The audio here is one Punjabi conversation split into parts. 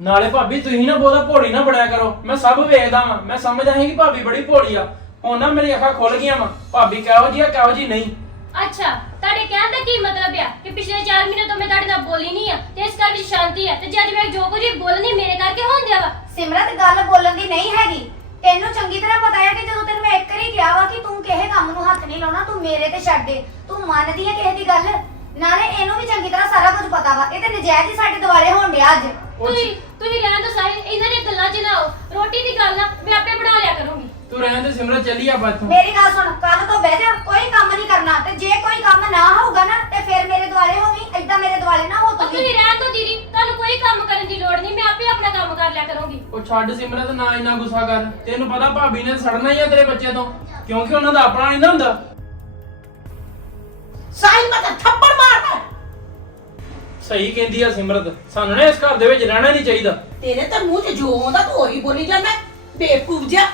ਨਾਲੇ ਭਾਬੀ ਤੁਸੀਂ ਨਾ ਬਹੁਤਾ ਭੋੜੀ ਨਾ ਬਣਿਆ ਕਰੋ। ਮੈਂ ਸਭ ਵੇਖਦਾ ਵਾਂ। ਮੈਂ ਸਮਝਦਾ ਹਾਂ ਕਿ ਭਾਬੀ ਬੜੀ ਭੋੜੀ ਆ। ਹੁਣ ਨਾ ਮੇਰੀ ਅੱਖਾਂ ਖੁੱਲ ਗਈਆਂ ਵਾਂ। ਭਾਬੀ ਕਿਹੋ ਜੀ ਆ ਕਿਹੋ ਜੀ ਨਹੀਂ। ਅੱਛਾ ਤੁਹਾਡੇ ਕਹਿਣ ਦਾ ਕੀ ਮਤਲਬ ਆ? ਕਿ ਪਿਛਲੇ 4 ਮਹੀਨੇ ਤੋਂ ਮੈਂ ਤੁਹਾਡੇ ਨਾਲ ਬੋਲੀ ਨਹੀਂ ਆ ਤੇ ਇਸ ਘਰ ਵਿੱਚ ਸ਼ਾਂਤੀ ਆ। ਤੇ ਜਦ ਮੈਂ ਜੋ ਕੁਝ ਵੀ ਬੋਲਣੀ ਮੇਰੇ ਕਰਕੇ ਹੁੰਦਿਆ ਵਾ? ਸਿਮਰਤ ਗੱਲ ਬੋਲਣ ਦੀ ਨਹੀਂ ਹੈਗੀ। ਤੈਨੂੰ ਚੰਗੀ ਤਰ੍ਹਾਂ ਪਤਾ ਹੈ ਕਿ ਜਦੋਂ ਤੈਨੂੰ ਮੈਂ ਇੱਕ ਵਾਰੀ ਕਿਹਾ ਵਾ ਕਿ ਤੂੰ ਕਿਸੇ ਕੰਮ ਨੂੰ ਹੱਥ ਨਹੀਂ ਲਾਉਣਾ ਤੂੰ ਮੇਰੇ ਤੇ ਛੱਡ ਦੇ। ਤੂੰ ਮੰਨਦੀ ਹੈ ਕਿਸੇ ਦੀ ਗੱਲ? ਨਾਲੇ ਇਹਨੂੰ ਵੀ ਚੰਗੀ ਤਰ੍ਹਾਂ ਸਾਰਾ ਕੁਝ ਪਤਾ ਵਾ। ਇਹ ਤੇ ਨਜਾਇਜ਼ ਹੀ ਸਾਡੇ ਦੁਆਲੇ ਹੋਣ ਡਿਆ ਅੱਜ। ਤੁਸੀਂ ਤੁਸੀਂ ਰਹਿਣ ਦੋ ਸਾਹਿਲ ਇਹਨਾਂ ਦੀਆਂ ਗੱਲਾਂ 'ਚ ਨਾ ਆਓ। ਰੋਟੀ ਦੀ ਗੱਲ ਨਾ ਮੈਂ ਆਪੇ ਬਣਾ ਲਿਆ ਕਰੂੰਗੀ। ਤੂੰ ਰਹਿਣ ਤੇ ਸਿਮਰਤ ਚੱਲੀ ਆ ਬੱਤ ਮੇਰੀ ਗੱਲ ਸੁਣ ਕੱਲ ਤੋਂ ਬਹਿ ਜਾ ਕੋਈ ਕੰਮ ਨਹੀਂ ਕਰਨਾ। ਤੇ ਜੇ ਕੋਈ ਕੰਮ ਨਾ ਹੋਊਗਾ ਨਾ ਤੇ ਫਿਰ ਮੇਰੇ ਦੁਆਲੇ ਹੋਵੀਂ ਏਦਾਂ ਮੇਰੇ ਦੁਆਲੇ ਨਾ ਹੋ ਉਹ ਤੁਸੀਂ ਰਹਿਣ ਦੋ ਦੀਦੀ ਤੁਹਾਨੂੰ ਕੋਈ ਕੰਮ ਕਰਨ ਦੀ ਲੋੜ ਨਹੀਂ ਮੈਂ ਆਪੇ ਆਪਣਾ ਕੰਮ ਕਰ ਲਿਆ ਕਰੂੰਗੀ। ਉਹ ਛੱਡ ਸਿਮਰਤ ਨਾ ਇੰਨਾ ਗੁੱਸਾ ਕਰ। ਤੈਨੂੰ ਪਤਾ ਭਾਬੀ ਨੇ ਸੜਨਾ ਹੀ ਆ ਤੇਰੇ ਬੱਚੇ ਤੋਂ। ਕਿਉਂਕਿ ਉਹਨਾਂ ਦਾ ਆਪਣਾ ਨਹੀਂ ਨਾ ਹੁੰਦਾ। ਸਾਹਿਲ ਮੈਂ ਤਾਂ ਥੱਪੜ ਸਹੀ ਕਹਿੰਦੀ ਆ ਸਿਮਰਤ, ਸਾਨੂੰ ਨਾ ਇਸ ਘਰ ਦੇ ਵਿੱਚ ਰਹਿਣਾ ਨਹੀਂ ਚਾਹੀਦਾ। ਤੇਰੇ ਤਾਂ ਮੂੰਹ 'ਚ ਜੋ ਆਉਂਦਾ, ਤੂੰ ਉਹੀ ਬੋਲੀ ਜਾਂਦਾ, ਬੇਵਕੂਫ ਜਿਹਾ।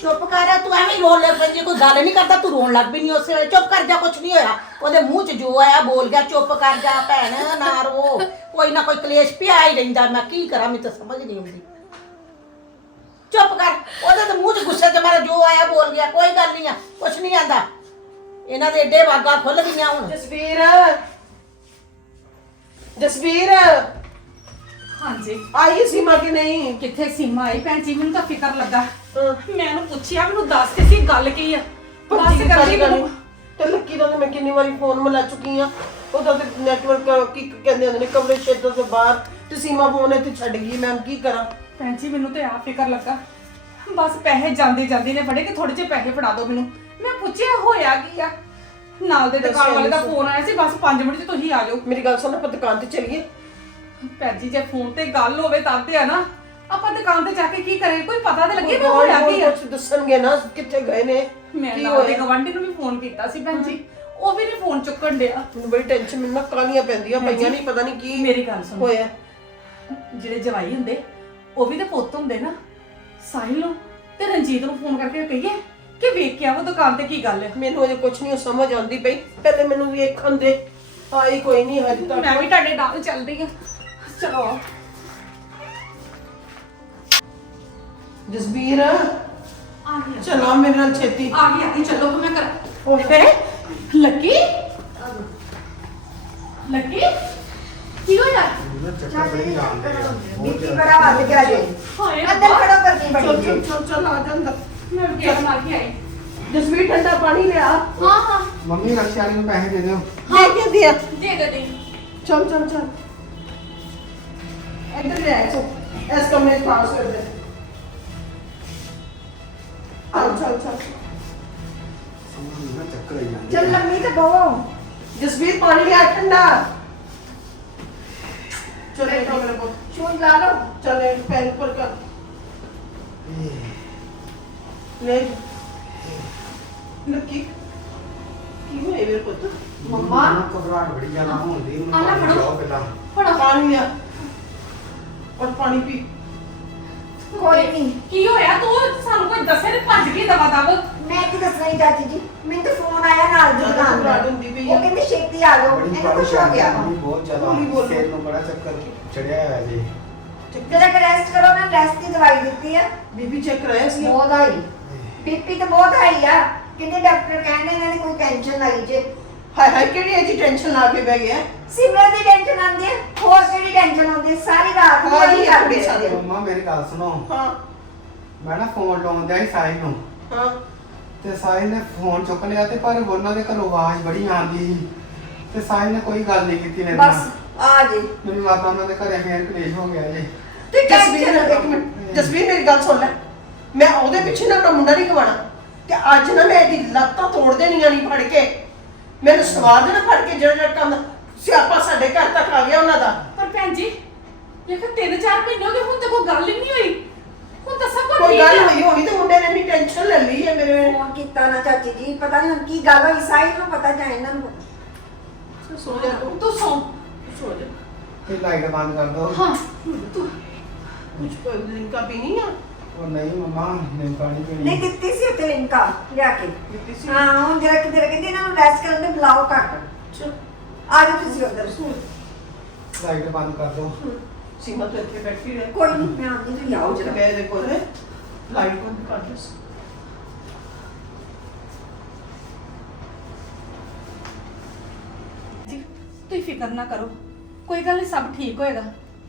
ਚੁੱਪ ਕਰ, ਤੂੰ ਐਵੇਂ ਹੀ ਰੋਣ ਲੱਗ ਪਈ ਜੇ ਕੋਈ ਗੱਲ ਨਹੀਂ ਕਰਦਾ, ਤੂੰ ਰੋਣ ਲੱਗ ਪਈ ਨਹੀਂ ਉਸੇ ਵੇਲੇ। ਚੁੱਪ ਕਰ ਜਾ, ਕੁਛ ਨਹੀਂ ਹੋਇਆ। ਉਹਦੇ ਮੂੰਹ 'ਚ ਜੋ ਆਇਆ, ਬੋਲ ਗਿਆ, ਚੁੱਪ ਕਰ ਜਾ, ਭੈਣ, ਨਾ ਰੋ। ਕੋਈ ਨਾ ਕੋਈ ਕਲੇਸ਼ ਪਿਆ ਹੀ ਰਹਿੰਦਾ, ਮੈਂ ਕੀ ਕਰਾਂ, ਮੈਨੂੰ ਤਾਂ ਸਮਝ ਨਹੀਂ ਆਉਂਦੀ। ਚੁੱਪ ਕਰ। ਉਹਦੇ ਤਾਂ ਮੂੰਹ 'ਚ ਗੁੱਸੇ 'ਚ ਮਾਰਾ ਜੋ ਆਇਆ ਬੋਲ ਗਿਆ ਕੋਈ ਗੱਲ ਨਹੀਂ ਆ ਕੁਛ ਨਹੀਂ ਆਂਦਾ। ਇਹਨਾਂ ਦੇ ਏਡੇ ਵਾਗਾ ਖੁੱਲ ਗਈਆਂ ਹੁਣ। ਜਸਵੀਰ। ਜਸਵੀਰ। ਹਾਂਜੀ। ਆਈ ਸੀਮਾ ਕਿ ਨਹੀਂ? ਕਿੱਥੇ ਸੀਮਾ ਆਈ ਭੈਣ ਜੀ ਮੈਨੂੰ ਤਾਂ ਫਿਕਰ ਲੱਗਾ। ਮੈਂ ਉਹਨੂੰ ਪੁੱਛਿਆ ਮੈਨੂੰ ਦੱਸ ਕੇ ਸੀ ਗੱਲ ਕੀ ਆ। ਬਸ ਗੱਲ। ਮੈਨੂੰ। ਤੇ ਲੱਕੀ ਦਾ ਤੇ ਮੈਂ ਕਿੰਨੀ ਵਾਰੀ ਫੋਨ ਮਿਲਾ ਚੁੱਕੀ ਆ। ਉਹਦਾ ਤੇ ਨੈਟਵਰਕ ਕੀ ਕਹਿੰਦੇ ਹੁੰਦੇ ਨੇ ਕਮਰੇ ਖੇਤਰ ਤੋਂ ਬਾਹਰ। ਤੇ ਸੀਮਾ ਫੋਨ ਇੱਥੇ ਛੱਡ ਗਈ ਮੈਂ ਕੀ ਕਰਾਂ? ਭੈਣ ਜੀ ਮੈਨੂੰ ਤੇ ਆ ਫਿਕਰ ਲੱਗਾ। ਬਸ ਪੈਸੇ ਜਾਂਦੇ ਜਾਂਦੇ ਨੇ ਫੜੇ ਕਿ ਥੋੜੇ ਜਿਹੇ ਪੈਸੇ ਫੜਾ ਦਿਓ ਮੈਨੂੰ। ਮੈਂ ਪੁੱਛਿਆ ਹੋਇਆ ਕੀ ਆ? ਨਾਲ ਦੇ ਦੁਕਾਨ ਵਾਲੇ ਦਾ ਫੋਨ ਆਇਆ ਸੀ ਬਸ 5 ਮਿੰਟ ਚ ਤੁਸੀਂ ਆ ਜਾਓ। ਮੇਰੀ ਗੱਲ ਸੁਣ ਆਪਾਂ ਦੁਕਾਨ ਤੇ ਚੱਲੀਏ। ਭੈਣ ਜੀ ਜੇ ਫੋਨ ਤੇ ਗੱਲ ਹੋਵੇ ਤਾਂ ਤੇ ਆ ਨਾ। ਆਪਾਂ ਦੁਕਾਨ ਤੇ ਜਾ ਕੇ ਕੀ ਕਰੇ ਕੋਈ ਪਤਾ ਤੇ ਲੱਗੇ ਵੀ ਹੋਇਆ ਕੀ ਆ। ਕੁਝ ਦੱਸਣਗੇ ਨਾ ਕਿੱਥੇ ਗਏ ਨੇ? ਮੈਂ ਨਾਲ ਦੇ ਗਵਾਂਢੀ ਨੂੰ ਵੀ ਫੋਨ ਕੀਤਾ ਸੀ ਭੈਣ ਜੀ। ਉਹ ਵੀ ਨਹੀਂ ਫੋਨ ਚੁੱਕਣ ਡਿਆ। ਮੈਨੂੰ ਬੜੀ ਟੈਨਸ਼ਨ ਮੈਨੂੰ ਕਾਲੀਆਂ ਪੈਂਦੀਆਂ ਪਈਆਂ ਨਹੀਂ ਪਤਾ ਨਹੀਂ ਕੀ ਮੇਰੀ ਗੱਲ ਸੁਣੋ। ਹੋਇਆ। ਜਿਹੜੇ ਜਵਾਈ ਹੁੰਦੇ ਉਹ ਵੀ ਤੇ ਪੁੱਤ ਹੁੰਦੇ ਨਾ। ਸਾਹਿਲ ਨੂੰ ਤੇ ਰਣਜੀਤ ਨੂੰ ਫੋਨ ਕਰਕੇ ਕਹੀਏ ਕਿ ਵੇਖ ਕੇ ਆਵੋ ਦੁਕਾਨ ਤੇ ਕੀ ਗੱਲ ਹੈ ਮੈਨੂੰ ਅਜੇ ਕੁਝ ਨਹੀਂ ਸਮਝ ਆਉਂਦੀ ਪਈ। ਪਹਿਲੇ ਮੈਨੂੰ ਵੇਖਣ ਦੇ। ਆਈ ਕੋਈ ਨਹੀਂ ਹਜੇ ਤੱਕ। ਮੈਂ ਵੀ ਤੁਹਾਡੇ ਨਾਲ ਚੱਲਦੀ ਹਾਂ। ਚਲੋ। ਜਸਬੀਰ ਆ ਗਈ ਚਲੋ ਮੇਰੇ ਨਾਲ ਛੇਤੀ। ਆ ਗਈ ਆ ਗਈ ਚਲੋ ਮੈਂ ਕਰ। ਓਏ ਲੱਕੀ? ਲੱਕੀ? ਕੀ ਹੋਇਆ? ਬੀਪੀ ਬੜਾ ਵੱਧ ਗਿਆ ਜੇ ਹਾਏ ਅੰਦਰ ਖੜੋ ਕਰਨੀ ਚੱਲ ਬੜੀ ਚੱਲ ਚੱਲ ਚੱਲ ਆ ਜਾਂਦਾ ਮੈਂ ਗੇਟ ਮਾਰ ਕੇ ਆਈ ਜਸਬੀਰ ਠੰਡਾ ਪਾਣੀ ਲਿਆ ਹਾਂ ਹਾਂ ਮੰਮੀ ਰਕਸ਼ਾ ਵਾਲੀ ਨੂੰ ਪੈਸੇ ਦੇ ਦਿਓ ਦੇ ਕੇ ਦਿਆ ਦੇ ਦੇ ਦੇ ਚੱਲ ਚੱਲ ਚੱਲ ਇੱਧਰ ਲੈ ਆਇਓ ਇਸ ਕਮਰੇ 'ਚ ਪਾਸ ਕਰ ਦੇ ਆ ਚੱਲ ਚੱਲ ਸਮਝ ਨਾ ਚੱਕਰ ਆਈ ਜਾਂਦੀ ਚੱਲ ਲੰਮੀ ਤੇ ਪਾਣੀ ਠੰਡਾ ਚਲੇ ਕਮਰੇ ਕੋ ਸ਼ੂਜ਼ ਲਾ ਲਓ ਚਲੇ ਪੈਰ ਉੱਪਰ ਕਰ। ਲੈ ਨੱਕੀ। ਕੀ ਹੋਇਆ ਮੇਰੇ ਪੁੱਤ? ਮੰਮਾ? ਘਬਰਾਹਟ ਬੜੀ ਜ਼ਿਆਦਾ ਹੁੰਦੀ ਆ ਲੈ ਫੜੋ। ਜਾਓ ਪਹਿਲਾਂ। ਫੜਾ। ਪਾਣੀ ਲਿਆ। ਔਰ ਪਾਣੀ ਪੀ। ਕੋਈ ਨਹੀਂ। ਕੀ ਹੋਇਆ? ਤੂੰ ਸਾਨੂੰ ਕੋਈ ਦੱਸੇ ਨਹੀਂ ਭੱਜ ਗਈ ਦਵਾ ਦਵ। ਮੈਂ ਕੀ ਦੱਸਣਾ ਸੀ ਚਾਚੀ ਜੀ? ਮੈਨੂੰ ਤਾਂ ਫੋਨ ਆਇਆ ਨਾਲ ਦੀ ਜ਼ਿਆਦਾ ਦੁਕਾਨ ਘਬਰਾਹਟ ਹੁੰਦੀ ਪਈ ਉਹ ਆ। ਕਹਿੰਦੇ ਛੇਤੀ ਆ ਜਾਓ। ਬੜੀ ਇਹਨੂੰ ਕੁਛ ਹੋ ਗਿਆ। ਮੰਮੀ ਬਹੁਤ ਜ਼ਿਆਦਾ ਹੌਲੀ ਬੋਲੋ। ਸਿਰ ਨੂੰ ਬੜਾ ਚੱਕਰ ਚੜਿਆ ਹੋਇਆ ਜੀ। ਜਰਾ ਰੈਸਟ ਕਰੋ ਮੈਂ ਰੈਸਟ ਦੀ ਦਵਾਈ ਦਿੱਤੀ ਆ। ਬੀਬੀ ਚੈੱਕ ਕਰਾਇਆ ਸੀ। ਬਹੁਤ ਆਈ। ਬੀਪੀ ਤਾਂ ਬਹੁਤ ਹਾਈ ਆ। ਕਿੰਨੇ ਡਾਕਟਰ ਕਹਿੰਦੇ ਇਹਨਾਂ ਨੇ ਕੋਈ ਟੈਨਸ਼ਨ ਲਈ ਜੇ। ਹਾਏ ਹਾਏ ਕਿਹੜੀ ਐਜੀ ਟੈਨਸ਼ਨ ਲਾ ਕੇ ਬਹਿ ਗਿਆ? ਸਿਮਰਨ ਦੀ ਟੈਨਸ਼ਨ ਆਉਂਦੀ ਹੈ ਹੋਰ ਕਿਹੜੀ ਟੈਨਸ਼ਨ ਆਉਂਦੀ ਹੈ? ਸਾਰੀ ਰਾਤ ਨੂੰ ਹਾਂ ਜੀ, ਇਹੀ ਆਪਣੀ ਕਰਦੇ ਸਾਰੀ। ਰਹਿੰਦੇ। ਮੰਮਾ ਮੇਰੀ ਗੱਲ ਸੁਣੋ। ਹਾਂ। ਮੈਂ ਨਾ ਫੋਨ ਲਾਉਂਦਿਆ ਸੀ ਸਾਹਿਲ ਨੂੰ। ਹਾਂ। ਤੇ ਸਾਹਿਲ ਨੇ ਫੋਨ ਚੁੱਕ ਲਿਆ ਤੇ ਪਰ ਉਹਨਾਂ ਦੇ ਘਰੋਂ ਆਵਾਜ਼ ਬੜੀ ਆਉਂਦੀ ਸੀ। ਤੇ ਸਾਹਿਲ ਨੇ ਕੋਈ ਗੱਲ ਨਹੀਂ ਕੀਤੀ ਮੇਰੇ ਬਸ ਨਾਲ। ਆ ਜੀ। ਮੈਨੂੰ ਲੱਗਦਾ ਉਹਨਾਂ ਦੇ ਘਰੇ ਫੇਰ ਕਲੇਸ਼ ਹੋ ਗਿਆ ਜੀ। ਤੇ ਜਸਵੀਰ ਇੱਕ ਮਿੰਟ। ਜਸਵੀਰ ਮੇਰੀ ਗੱਲ ਸੁਣ ਲੈ। ਮੈਂ ਉਹਦੇ ਪਿੱਛੇ ਨਾ ਆਪਣਾ ਮੁੰਡਾ ਨਹੀਂ ਕਮਾਣਾ ਤੇ ਅੱਜ ਨਾ ਮੈਂ ਇਹਦੀ ਲੱਤਾਂ ਤੋੜ ਦੇਣੀਆਂ ਨਹੀਂ ਫੜ ਕੇ। ਮੈਨੂੰ ਸਵਾਰ ਦੇਣਾ ਫੜ ਕੇ ਜਿਹੜਾ ਜਿਹੜਾ ਕੰਮ ਸਿਆਪਾ ਸਾਡੇ ਘਰ ਤੱਕ ਆ ਗਿਆ ਉਹਨਾਂ ਦਾ। ਪਰ ਭੈਣ ਜੀ ਦੇਖੋ ਤਿੰਨ ਚਾਰ ਮਹੀਨੇ ਹੋ ਗਏ ਹੁਣ ਤੇ ਕੋਈ ਗੱਲ ਹੀ ਨਹੀਂ ਹੋਈ। ਹੁਣ ਤਾਂ ਸਭ ਕੁਝ ਕੋਈ ਗੱਲ ਹੋਈ ਹੋਣੀ ਤੇ ਮੁੰਡੇ ਨੇ ਇੰਨੀ ਟੈਨਸ਼ਨ ਲੈ ਲਈ ਹੈ ਮੇਰੇ ਫੋਨ ਕੀਤਾ ਨਾ ਚਾਚੀ ਜੀ ਪਤਾ ਨਹੀਂ ਹੁਣ ਕੀ ਗੱਲ ਹੋਈ ਸਾਈ ਨੂੰ ਪਤਾ ਜਾਂ ਇਹਨਾਂ ਨੂੰ। ਪਤਾ। ਸੋ ਜਾ ਤੂੰ ਤੂੰ ਸੌਂ ਸੋ ਜਾ। ਤੇ ਲਾਈਟ ਬੰਦ ਕਰ ਦੋ। ਹਾਂ ਤੂੰ ਕੁਝ ਲਿੰਕਾ ਪੀਣੀ ਆ? ਉਹ ਨਹੀਂ ਮਮਾ ਨਹੀਂ ਪਾਣੀ ਪੀਣੀ। ਨਹੀਂ ਦਿੱਤੀ ਸੀ ਉੱਤੇ ਲਿੰਕਾ ਲਿਆ ਕੇ। ਦਿੱਤੀ ਸੀ? ਹਾਂ ਹੁਣ ਜਰਾ ਕਿਤੇ ਕਹਿੰਦੇ ਇਹਨਾਂ ਨੂੰ ਰੈਸਟ ਕਰਨ ਦੇ ਬੁਲਾਓ ਘੱਟ ਚਲ ਆ ਜਾਓ ਤੁਸੀਂ ਉੱਧਰ। ਲਾਈਟ ਬੰਦ ਕਰ ਦੋ। ਸੀਮਾ ਤੂੰ ਇੱਥੇ ਬੈਠੀ ਰਹਿ ਕੋਈ ਨਹੀਂ ਮੈਂ ਆਉਂਦੀ ਤੁਸੀਂ ਆਓ ਜਰਾ। ਮੈਂ ਇਹਦੇ ਕੋਲ ਲਾਈਟ ਬੰਦ ਕਰ ਦੇ ਜੀ ਤੁਸੀਂ ਫਿਕਰ ਨਾ ਕਰੋ। ਕੋਈ ਗੱਲ ਨਹੀਂ ਸਭ ਠੀਕ ਹੋਏਗਾ।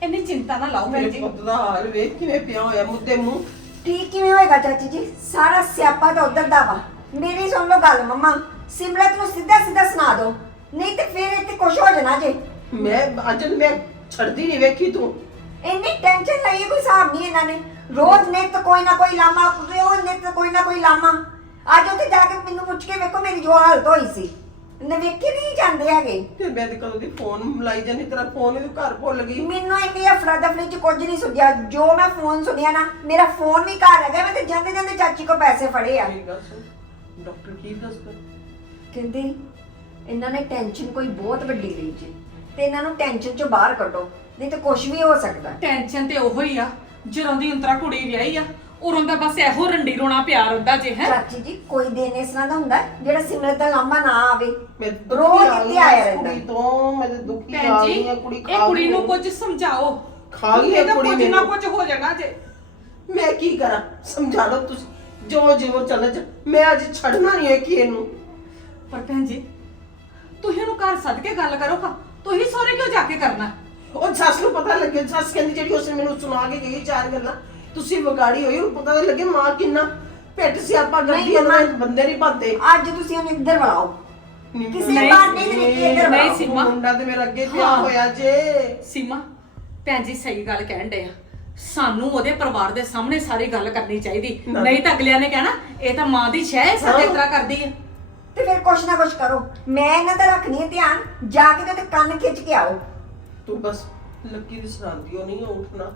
ਇੰਨੀ ਚਿੰਤਾ ਨਾ ਲਾਓ ਮੇਰੇ ਭੈਣ ਜੀ। ਪੁੱਤ ਦਾ ਹਾਲ ਵੇਖ ਕਿਵੇਂ ਪਿਆ ਹੋਇਆ ਮੁੱਦੇ ਮੂੰਹ। ਠੀਕ ਕਿਵੇਂ ਹੋਏਗਾ ਚਾਚੀ ਜੀ? ਸਾਰਾ ਸਿਆਪਾ ਤਾਂ ਉਧਰ ਦਾ ਵਾ। ਮੇਰੀ ਸੁਣ ਲਓ ਗੱਲ ਮੰਮਾ। ਸਿਮਰਤ ਨੂੰ ਸਿੱਧਾ ਸਿੱਧਾ ਸੁਣਾ ਦਿਓ। ਨਹੀਂ ਤੇ ਫਿਰ ਇੱਥੇ ਕੁਝ ਹੋ ਜਾਣਾ ਜੇ। ਮੈਂ ਅਜਨ ਮੈਂ ਛੱਡਦੀ ਨਹੀਂ ਵੇਖੀ ਤੂੰ। ਇੰਨੀ ਟੈਨਸ਼ਨ ਲਈ ਕੋਈ ਹਿਸਾਬ ਨਹੀਂ ਇਹਨਾਂ ਨੇ। ਰੋਜ਼ ਨਿੱਤ ਕੋਈ ਨਾ ਕੋਈ ਲਾਮਾ ਰੋਜ਼ ਨਿੱਤ ਕੋਈ ਨਾ ਕੋਈ ਲਾਮਾ। ਅੱਜ ਉੱਥੇ ਜਾ ਕੇ ਮੈਨੂੰ ਪੁੱਛ ਕੇ ਵੇਖੋ ਮੇਰੀ ਜੋ ਹਾਲਤ ਹੋਈ ਸੀ। ਨੇ ਵੇਖੇ ਨਹੀਂ ਜਾਂਦੇ ਹੈਗੇ। ਤੇ ਮੈਂ ਤੇ ਕਦੋਂ ਦੀ ਫੋਨ ਮਲਾਈ ਜਾਨੀ ਤੇਰਾ ਫੋਨ ਤੂੰ ਘਰ ਭੁੱਲ ਗਈ। ਮੈਨੂੰ ਇੰਨੀ ਅਫਰਾ ਦਫਰੀ ਚ ਕੁਝ ਨਹੀਂ ਸੁਝਿਆ। ਜੋ ਮੈਂ ਫੋਨ ਸੁਣਿਆ ਨਾ ਮੇਰਾ ਫੋਨ ਵੀ ਘਰ ਹੈਗਾ ਮੈਂ ਤੇ ਜਾਂਦੇ ਜਾਂਦੇ ਚਾਚੀ ਕੋ ਪੈਸੇ ਫੜੇ ਆ। ਮੇਰੀ ਗੱਲ ਸੁਣ ਡਾਕਟਰ ਕੀ ਦੱਸਦਾ? ਕਹਿੰਦੇ ਇਹਨਾਂ ਨੇ ਟੈਨਸ਼ਨ ਕੋਈ ਬਹੁਤ ਵੱਡੀ ਲਈ ਜੀ। ਤੇ ਇਹਨਾਂ ਨੂੰ ਟੈਨਸ਼ਨ ਚੋਂ ਬਾਹਰ ਕੱਢੋ। ਨਹੀਂ ਤੇ ਕੁਝ ਵੀ ਹੋ ਸਕਦਾ। ਟੈਨਸ਼ਨ ਤੇ ਉਹੋ ਹੀ ਆ। ਜਦੋਂ ਦੀ ਉਂਤਰਾ ਕੁੜੀ ਵਿਆਹੀ ਆ ਉਰੋਂ ਦਾ ਬਸ ਇਹੋ ਰੰਡੀ ਰੋਣਾ ਪਿਆਰ ਹੁੰਦਾ ਜੇ ਹੈ? ਚਾਚੀ ਜੀ ਕੋਈ ਦਿਨ ਇਸ ਤਰ੍ਹਾਂ ਦਾ ਹੁੰਦਾ ਹੈ ਜਿਹੜਾ ਸਿਮਰਤ ਦਾ ਲਾਂਭਾ ਨਾ ਆਵੇ। ਮੈਂ ਰੋਜ਼ ਦੁਖੀ ਆ ਇੱਥੇ ਗਈ ਆਇਆ ਇਸ ਰਹਿੰਦਾ। ਕੁੜੀ ਤੋਂ ਮੈਂ ਤੇ ਦੁਖੀ ਆ ਭੈਣ ਜੀ ਗਈ ਆ ਕੁੜੀ ਇਹ ਖਾ ਕੁੜੀ ਗਈ ਨੂੰ। ਕੁਝ ਸਮਝਾਓ। ਖਾ ਗਈ ਇਹ ਇਹਦਾ ਕੁੜੀ ਕੁਝ ਨਾ ਮੈਨੂੰ। ਕੁਝ ਹੋ ਜਾਣਾ ਜੇ। ਮੈਂ ਕੀ ਕਰਾਂ? ਸਮਝਾ ਲਓ ਤੁਸੀਂ। ਜੋ ਜੋ ਚੱਲ ਜਾ ਮੈਂ ਅੱਜ ਛੱਡਣਾ ਨਹੀਂ ਹੈ ਕਿ ਇਹਨੂੰ। ਪਰ ਭੈਣ ਜੀ ਤੁਸੀਂ ਉਹਨੂੰ ਘਰ ਸੱਦ ਕੇ ਗੱਲ ਕਰੋ ਹਾਂ ਤੁਸੀਂ ਸਹੁਰੇ ਕਿਉਂ ਜਾ ਕੇ ਕਰਨਾ? ਉਹ ਸੱਸ ਨੂੰ ਪਤਾ ਲੱਗੇ ਸੱਸ ਕਹਿੰਦੀ ਜਿਹੜੀ ਉਸਨੇ ਮੈਨੂੰ ਸੁਣਾ ਕੇ ਗਈ ਚਾਰ ਗੱਲਾਂ ਤੁਸੀਂ ਵਿਗਾੜੀ ਹੋਈ ਉਹਨੂੰ ਪਤਾ ਤਾਂ ਲੱਗੇ ਮਾਂ ਕਿੰਨਾ ਪਿੱਟ ਸਿਆਪਾ ਕਰਦੀ ਨਹੀਂ। ਉਹਨਾਂ ਬੰਦੇ ਨਹੀਂ ਪਾਤੇ ਅੱਜ ਤੁਸੀਂ ਉਹਨੂੰ ਇੱਧਰ ਬੁਲਾਓ ਕਿਸੇ ਬਹਾਨੇ ਦੇ ਵਿੱਚ ਇੱਧਰ ਨਹੀਂ ਸੀ। ਸੀਮਾ। ਮੁੰਡਾ ਤੇ ਮੇਰਾ ਅੱਗੇ ਪਿਆ ਹਾਂ। ਹੋਇਆ ਜੇ ਸੀਮਾ ਭੈਣ ਜੀ ਸਹੀ ਗੱਲ ਕਹਿਣ ਡਏ ਆ ਸਾਨੂੰ ਉਹਦੇ ਪਰਿਵਾਰ ਦੇ ਸਾਹਮਣੇ ਸਾਰੀ ਗੱਲ ਕਰਨੀ ਚਾਹੀਦੀ ਨਾ। ਨਹੀਂ ਤਾਂ ਅਗਲਿਆਂ ਨੇ ਕਹਿਣਾ ਇਹ ਤਾਂ ਮਾਂ ਦੀ ਸ਼ਹਿ ਹੈ, ਸਾਡੇ ਹਾਂ। ਤਰ੍ਹਾਂ ਕਰਦੀ ਹੈ ਤੇ ਫਿਰ ਕੁਛ ਨਾ ਕੁਛ ਕਰੋ ਮੈਂ ਇਹਨਾਂ ਦਾ ਰੱਖਣੀ ਹੈ ਧਿਆਨ ਜਾ ਕੇ ਤੇ ਉਹਦੇ ਕੰਨ ਖਿੱਚ ਕੇ ਆਓ ਤੂੰ ਬਸ ਲੱਕੀ ਦੀ ਸੁਣਾਉਂਦੀ ਹੋ ਨਹੀਂ ਉੱਠਣਾ।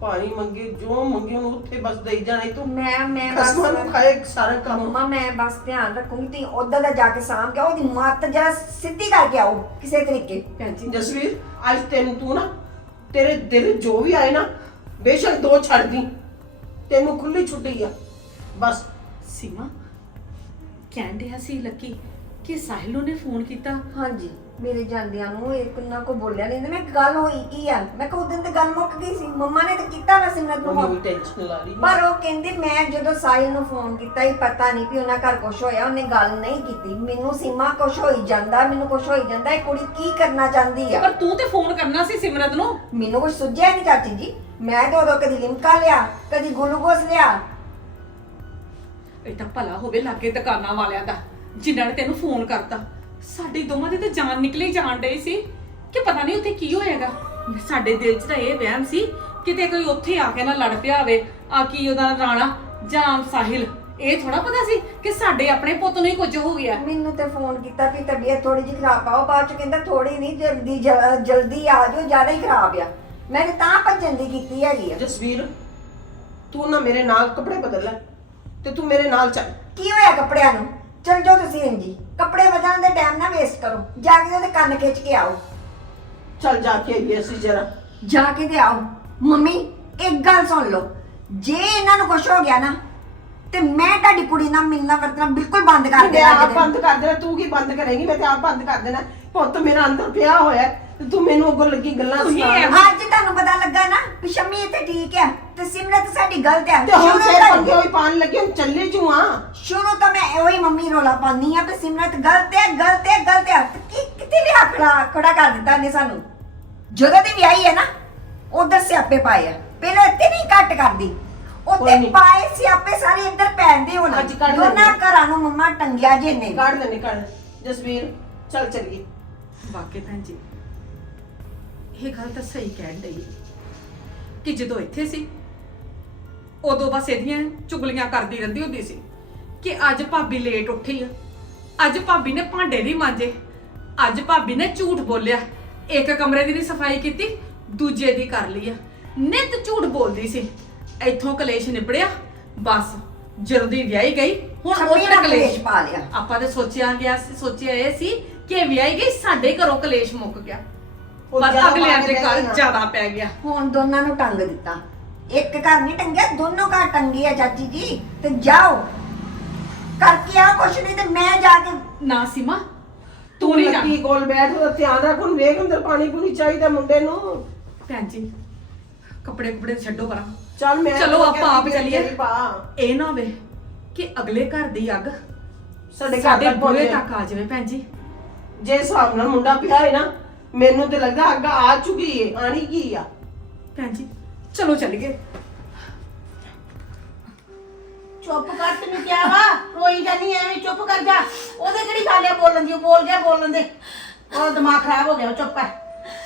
ਪਾਣੀ ਮੰਗੇ ਜੋ ਮੰਗੇ ਉਹਨੂੰ ਉੱਥੇ ਬਸ ਦੇਈ ਜਾਣਾ ਤੂੰ ਮੈਂ ਮੈਂ ਨੂੰ ਬਸ ਖਾਏ ਸਾਰਾ ਕੰਮ। ਮੰਮਾ ਮੈਂ ਬਸ ਧਿਆਨ ਰੱਖੂੰਗੀ ਤੇ ਉਧਰ ਦਾ ਜਾ ਕੇ ਸਾਂਭ ਕੇ ਆਓ, ਉਹਦੀ ਮੱਤ ਜਰਾ ਸਿੱਧੀ ਕਰਕੇ ਆਓ ਕਿਸੇ ਤਰੀਕੇ। ਭੈਣ ਜੀ। ਜਸਵੀਰ ਅੱਜ ਤੈਨੂੰ ਤੂੰ ਨਾ ਤੇਰੇ ਦਿਲ ਜੋ ਵੀ ਆਏ ਨਾ ਬੇਸ਼ੱਕ ਦੋ ਛੱਡ ਦੀ। ਤੈਨੂੰ ਖੁੱਲੀ ਛੁੱਟੀ ਆ। ਬਸ। ਸੀਮਾ ਕਹਿਣ ਡਿਆ ਸੀ ਲੱਕੀ ਕਿ ਸਾਹਿਲ ਨੂੰ ਫੋਨ ਕੀਤਾ? ਹਾਂਜੀ ਮੇਰੇ ਜਾਂਦਿਆਂ ਨੂੰ ਇੱਕ ਨਾ ਕੋ ਬੋਲਿਆ ਨਹੀਂ। ਮੈਂ ਕਿਹਾ ਗੱਲ ਹੋਈ ਕੀ ਆ। ਮੈਂ ਕਿਹਾ ਉਦੋਂ ਤੇ ਗੱਲ ਮੁੱਕ ਗਈ ਸੀ। ਮੰਮਾ ਨੇ ਤਾਂ ਕੀਤਾ ਮੈਂ ਸਿਮਰਤ ਨੂੰ phone। ਵੀ ਟੈਨਸ਼ਨ ਲਾ ਰਹੀ ਪਰ ਉਹ ਕਹਿੰਦੇ ਮੈਂ ਜਦੋਂ ਸਾਹਿਲ ਨੂੰ ਫੋਨ ਕੀਤਾ ਹੀ ਪਤਾ ਨਹੀਂ ਵੀ ਉਹਨਾਂ ਘਰ ਕੁਝ ਹੋਇਆ ਉਹਨੇ ਗੱਲ ਨਹੀਂ ਕੀਤੀ। ਮੈਨੂੰ ਸੀਮਾ ਕੁਝ ਹੋਈ ਜਾਂਦਾ ਮੈਨੂੰ ਕੁਝ ਹੋਈ ਜਾਂਦਾ ਇਹ ਕੁੜੀ ਕੀ ਕਰਨਾ ਚਾਹੁੰਦੀ ਆ? ਪਰ ਤੂੰ ਤੇ ਫੋਨ ਕਰਨਾ ਸੀ ਸਿਮਰਤ ਨੂੰ। ਮੈਨੂੰ ਕੁਝ ਸੁਝਿਆ ਨਹੀਂ ਚਾਚੀ ਜੀ। ਮੈਂ ਤਾਂ ਉਦੋਂ ਕਦੀ ਲਿਮਕਾ ਲਿਆ ਕਦੀ ਗਲੂਕੋਸ ਲਿਆ। ਇਹ ਤਾਂ ਭਲਾ ਹੋਵੇ ਲਾਗੇ ਦੁਕਾਨਾਂ ਵਾਲਿਆਂ ਦਾ। ਜਿਨ੍ਹਾਂ ਨੇ ਤੈਨੂੰ ਫੋਨ ਕਰਤਾ। ਸਾਡੀ ਦੋਵਾਂ ਦੀ ਤਾਂ ਜਾਨ ਨਿਕਲੀ ਜਾਣ ਡਈ ਸੀ ਕਿ ਪਤਾ ਨਹੀਂ ਉੱਥੇ ਕੀ ਹੋਏਗਾ ਸਾਡੇ ਦਿਲ 'ਚ ਤਾਂ ਇਹ ਵਹਿਮ ਸੀ ਕਿਤੇ ਕੋਈ ਉੱਥੇ ਆ ਕੇ ਨਾ ਲੜ ਪਿਆ ਹੋਵੇ। ਆ ਕੀ ਉਹਦਾ ਰਾਣਾ ਜਾਂ ਸਾਹਿਲ ਇਹ ਥੋੜਾ ਪਤਾ ਸੀ ਕਿ ਸਾਡੇ ਆਪਣੇ ਪੁੱਤ ਨੂੰ ਹੀ ਕੁਝ ਹੋ ਗਿਆ। ਮੈਨੂੰ ਤੇ ਫੋਨ ਕੀਤਾ ਵੀ ਤਬੀਅਤ ਥੋੜੀ ਜਿਹੀ ਖਰਾਬ ਆ ਉਹ ਬਾਅਦ ਚ ਕਹਿੰਦਾ ਥੋੜੀ ਨਹੀਂ ਜਲਦੀ ਜ- ਜਲਦੀ ਆ ਜਾਓ ਜ਼ਿਆਦਾ ਹੀ ਖਰਾਬ ਆ। ਮੈਂ ਤੇ ਤਾਂ ਭੱਜਣ ਦੀ ਕੀਤੀ ਹੈਗੀ ਆ। ਜਸਵੀਰ ਤੂੰ ਨਾ ਮੇਰੇ ਨਾਲ ਕੱਪੜੇ ਬਦਲ ਲੈ ਤੇ ਤੂੰ ਮੇਰੇ ਨਾਲ ਚੱਲ। ਕੀ ਹੋਇਆ ਕੱਪੜਿਆਂ ਨੂੰ? ਚਲ ਜਾਓ ਤੁਸੀਂ ਇੰਜੀ ਕੱਪੜੇ ਬਦਲਣ ਦੇ ਟਾਈਮ ਨਾ ਵੇਸਟ ਕਰੋ। ਜਾ ਕੇ ਉਹਦੇ ਕੰਨ ਖਿੱਚ ਕੇ ਆਓ। ਚੱਲ ਜਾ ਕੇ ਆਈਏ ਅਸੀਂ ਜਰਾ। ਜਾ ਕੇ ਤੇ ਆਓ। ਮੰਮੀ ਇੱਕ ਗੱਲ ਸੁਣ ਲਓ। ਜੇ ਇਹਨਾਂ ਨੂੰ ਕੁਝ ਹੋ ਗਿਆ ਨਾ ਤੇ ਮੈਂ ਤੁਹਾਡੀ ਕੁੜੀ ਨਾਲ ਮਿਲਣਾ ਵਰਤਣਾ ਬਿਲਕੁਲ ਬੰਦ ਕਰ ਮੈਂ ਦੇਣਾ ਆਪ ਕਿਤੇ। ਬੰਦ ਕਰ ਦੇਣਾ ਤੂੰ ਕੀ ਬੰਦ ਕਰੇਂਗੀ? ਮੈਂ ਤੇ ਆਪ ਬੰਦ ਕਰ ਦੇਣਾ। ਪੁੱਤ ਮੇਰਾ ਅੰਦਰ ਪਿਆ ਹੋਇਆ ਹੈ, ਤੇ ਤੂੰ ਮੈਨੂੰ ਅੱਗੋਂ ਲੱਗੀ ਗੱਲਾਂ ਤੁਸੀਂ ਸੁਣਾ ਅੱਜ ਤੁਹਾਨੂੰ ਪਤਾ ਲੱਗਾ ਨਾ ਵੀ ਸ਼ਮੀ ਇੱਥੇ ਠੀਕ ਹੈ ਤੇ ਸਿਮਰਤ ਸਾਡੀ ਗਲਤ ਹੈ ਤੇ ਹੁਣ ਸ਼ੁਰੂ ਫੇਰ ਤੋਂ- ਪੰਗੇ ਹੋਈ ਪਾਣ ਲੱਗੇ ਹੁਣ ਚੱਲੇ ਜੂ ਆ? ਸ਼ੁਰੂ ਤੋਂ ਮੈਂ ਇਹੋ ਹੀ ਮੰਮੀ ਰੋਲਾ ਪਾਉਂਦੀ ਆ ਕਿ ਸਿਮਰਤ ਗਲਤ ਹੈ ਗਲਤ ਹੈ ਗਲਤ ਹੈ ਤੇ ਕੀ ਕਿੱਥੇ ਲਿਆ ਖੜਾ ਖੜਾ ਕਰ ਦਿੱਤਾ ਨੇ ਸਾਨੂੰ? ਜਦੋਂ ਦੀ ਵਿਆਹੀ ਹੈ ਨਾ ਉਧਰ ਸਿਆਪੇ ਪਾਏ ਆ। ਪਹਿਲਾਂ ਇੱਥੇ ਨਹੀਂ ਕੱਟ ਕਰਦੀ। ਕੋਈ ਉੱਤੇ ਨਹੀਂ। ਪਾਏ ਸਿਆਪੇ ਸਾਰੇ ਇੱਧਰ ਪੈਂਦੇ ਹੁਣ। ਅੱਜ ਕੱਢ ਦੋਨਾਂ ਲੈਂਦੇ। ਘਰਾਂ ਨੂੰ ਮੰਮਾ ਟੰਗਿਆ ਜੇ ਨੇ। ਕੱਢ ਲੈ ਨਿਕਲ ਜਸਵੀਰ ਚੱਲ ਚੱਲੀਏ। ਵਾਕੇ ਭੈਣ ਜੀ ਇਹ ਗੱਲ ਤਾਂ ਸਹੀ ਕਹਿਣ ਡਈ ਕਿ ਜਦੋਂ ਇੱਥੇ ਸੀ ਉਦੋਂ ਬਸ ਇਹਦੀਆਂ ਚੁਗਲੀਆਂ ਕਰਦੀ ਰਹਿੰਦੀ ਹੁੰਦੀ ਸੀ ਕਿ ਅੱਜ ਭਾਬੀ ਲੇਟ ਉੱਠੀ ਆ ਅੱਜ ਭਾਬੀ ਨੇ ਭਾਂਡੇ ਨਹੀਂ ਮਾਂਜੇ ਅੱਜ ਭਾਬੀ ਨੇ ਝੂਠ ਬੋਲਿਆ ਇੱਕ ਕਮਰੇ ਦੀ ਨਹੀਂ ਸਫ਼ਾਈ ਕੀਤੀ ਦੂਜੇ ਦੀ ਕਰ ਲਈ ਆ। ਨਿਤ ਝੂਠ ਬੋਲਦੀ ਸੀ। ਇੱਥੋਂ ਕਲੇਸ਼ ਨਿਬੜਿਆ ਬਸ ਜਦੋਂ ਦੀ ਵਿਆਹੀ ਗਈ ਹੁਣ ਨਾਲ ਕਲੇਸ਼ ਪਾ ਲਿਆ। ਆਪਾਂ ਤੇ ਸੋਚਿਆ ਗਿਆ ਸੀ ਸੋਚਿਆ ਇਹ ਸੀ ਕਿ ਵਿਆਹੀ ਗਈ ਸਾਡੇ ਘਰੋਂ ਕਲੇਸ਼ ਮੁੱਕ ਗਿਆ। ਪਰ ਅਗਲਿਆਂ ਪਾ ਦੇ ਘਰ। ਜ਼ਿਆਦਾ ਪੈ ਗਿਆ। ਹੁਣ ਦੋਨਾਂ ਨੂੰ ਟੰਗ ਦਿੱਤਾ। ਇੱਕ ਘਰ ਨਹੀਂ ਟੰਗਿਆ ਦੋਨੋਂ ਘਰ ਟੰਗੇ ਆ ਚਾਚੀ ਜੀ। ਤੇ ਜਾਓ। ਕਰਕੇ ਆ ਕੁਛ ਨਹੀਂ ਤੇ ਮੈਂ ਜਾ ਕੇ ਨਾ ਸੀਮਾ ਤੂੰ ਨਹੀਂ ਲੱਕੀ ਜਾ ਕੋਲ ਬੈਠ ਉਹਦਾ ਧਿਆਨ ਰੱਖ ਉਹਨੂੰ ਵੇਖ ਅੰਦਰ ਪਾਣੀ ਪੂਣੀ ਚਾਹੀਦਾ ਮੁੰਡੇ ਨੂੰ। ਭੈਣ ਜੀ ਕੱਪੜੇ ਕੁਪੜੇ ਛੱਡੋ ਪਰਾਂ। ਚੱਲ ਮੈਂ ਚਲੋ ਆਪਾਂ ਆਪ ਤੇਰੀ ਚੱਲੀਏ। ਭਾ। ਇਹ ਨਾ ਹੋਵੇ ਕਿ ਅਗਲੇ ਘਰ ਦੀ ਅੱਗ ਸਾਡੇ ਘਰ ਸਾਡੇ ਤੱਕ ਬੂਹੇ ਪਹੁੰਚੇ। ਤੱਕ ਆ ਜਾਵੇ ਭੈਣ ਜੀ। ਜੇ ਹਿਸਾਬ ਨਾਲ ਮੁੰਡਾ ਪਿਆ ਹੈ ਨਾ ਮੈਨੂੰ ਤੇ ਲੱਗਦਾ ਅੱਗ ਆ ਚੁੱਕੀ ਏ ਆਣੀ ਕੀ ਆ? ਭੈਣ ਜੀ ਚਲੋ ਚੱਲੀਏ ਚੁੱਪ ਕਰ ਤੈਨੂੰ ਕਿਹਾ ਵਾ ਰੋਈ ਜਾਨੀ ਐਵੇਂ ਚੁੱਪ ਕਰ ਜਾ। ਉਹਦੇ ਕਿਹੜੀ ਗੱਲ ਆ ਬੋਲਣ ਦੀ ਉਹ ਬੋਲ ਗਿਆ ਬੋਲਣ ਦੇ। ਉਹ ਦਿਮਾਗ ਖਰਾਬ ਹੋ ਗਿਆ ਚੁੱਪ ਕਰ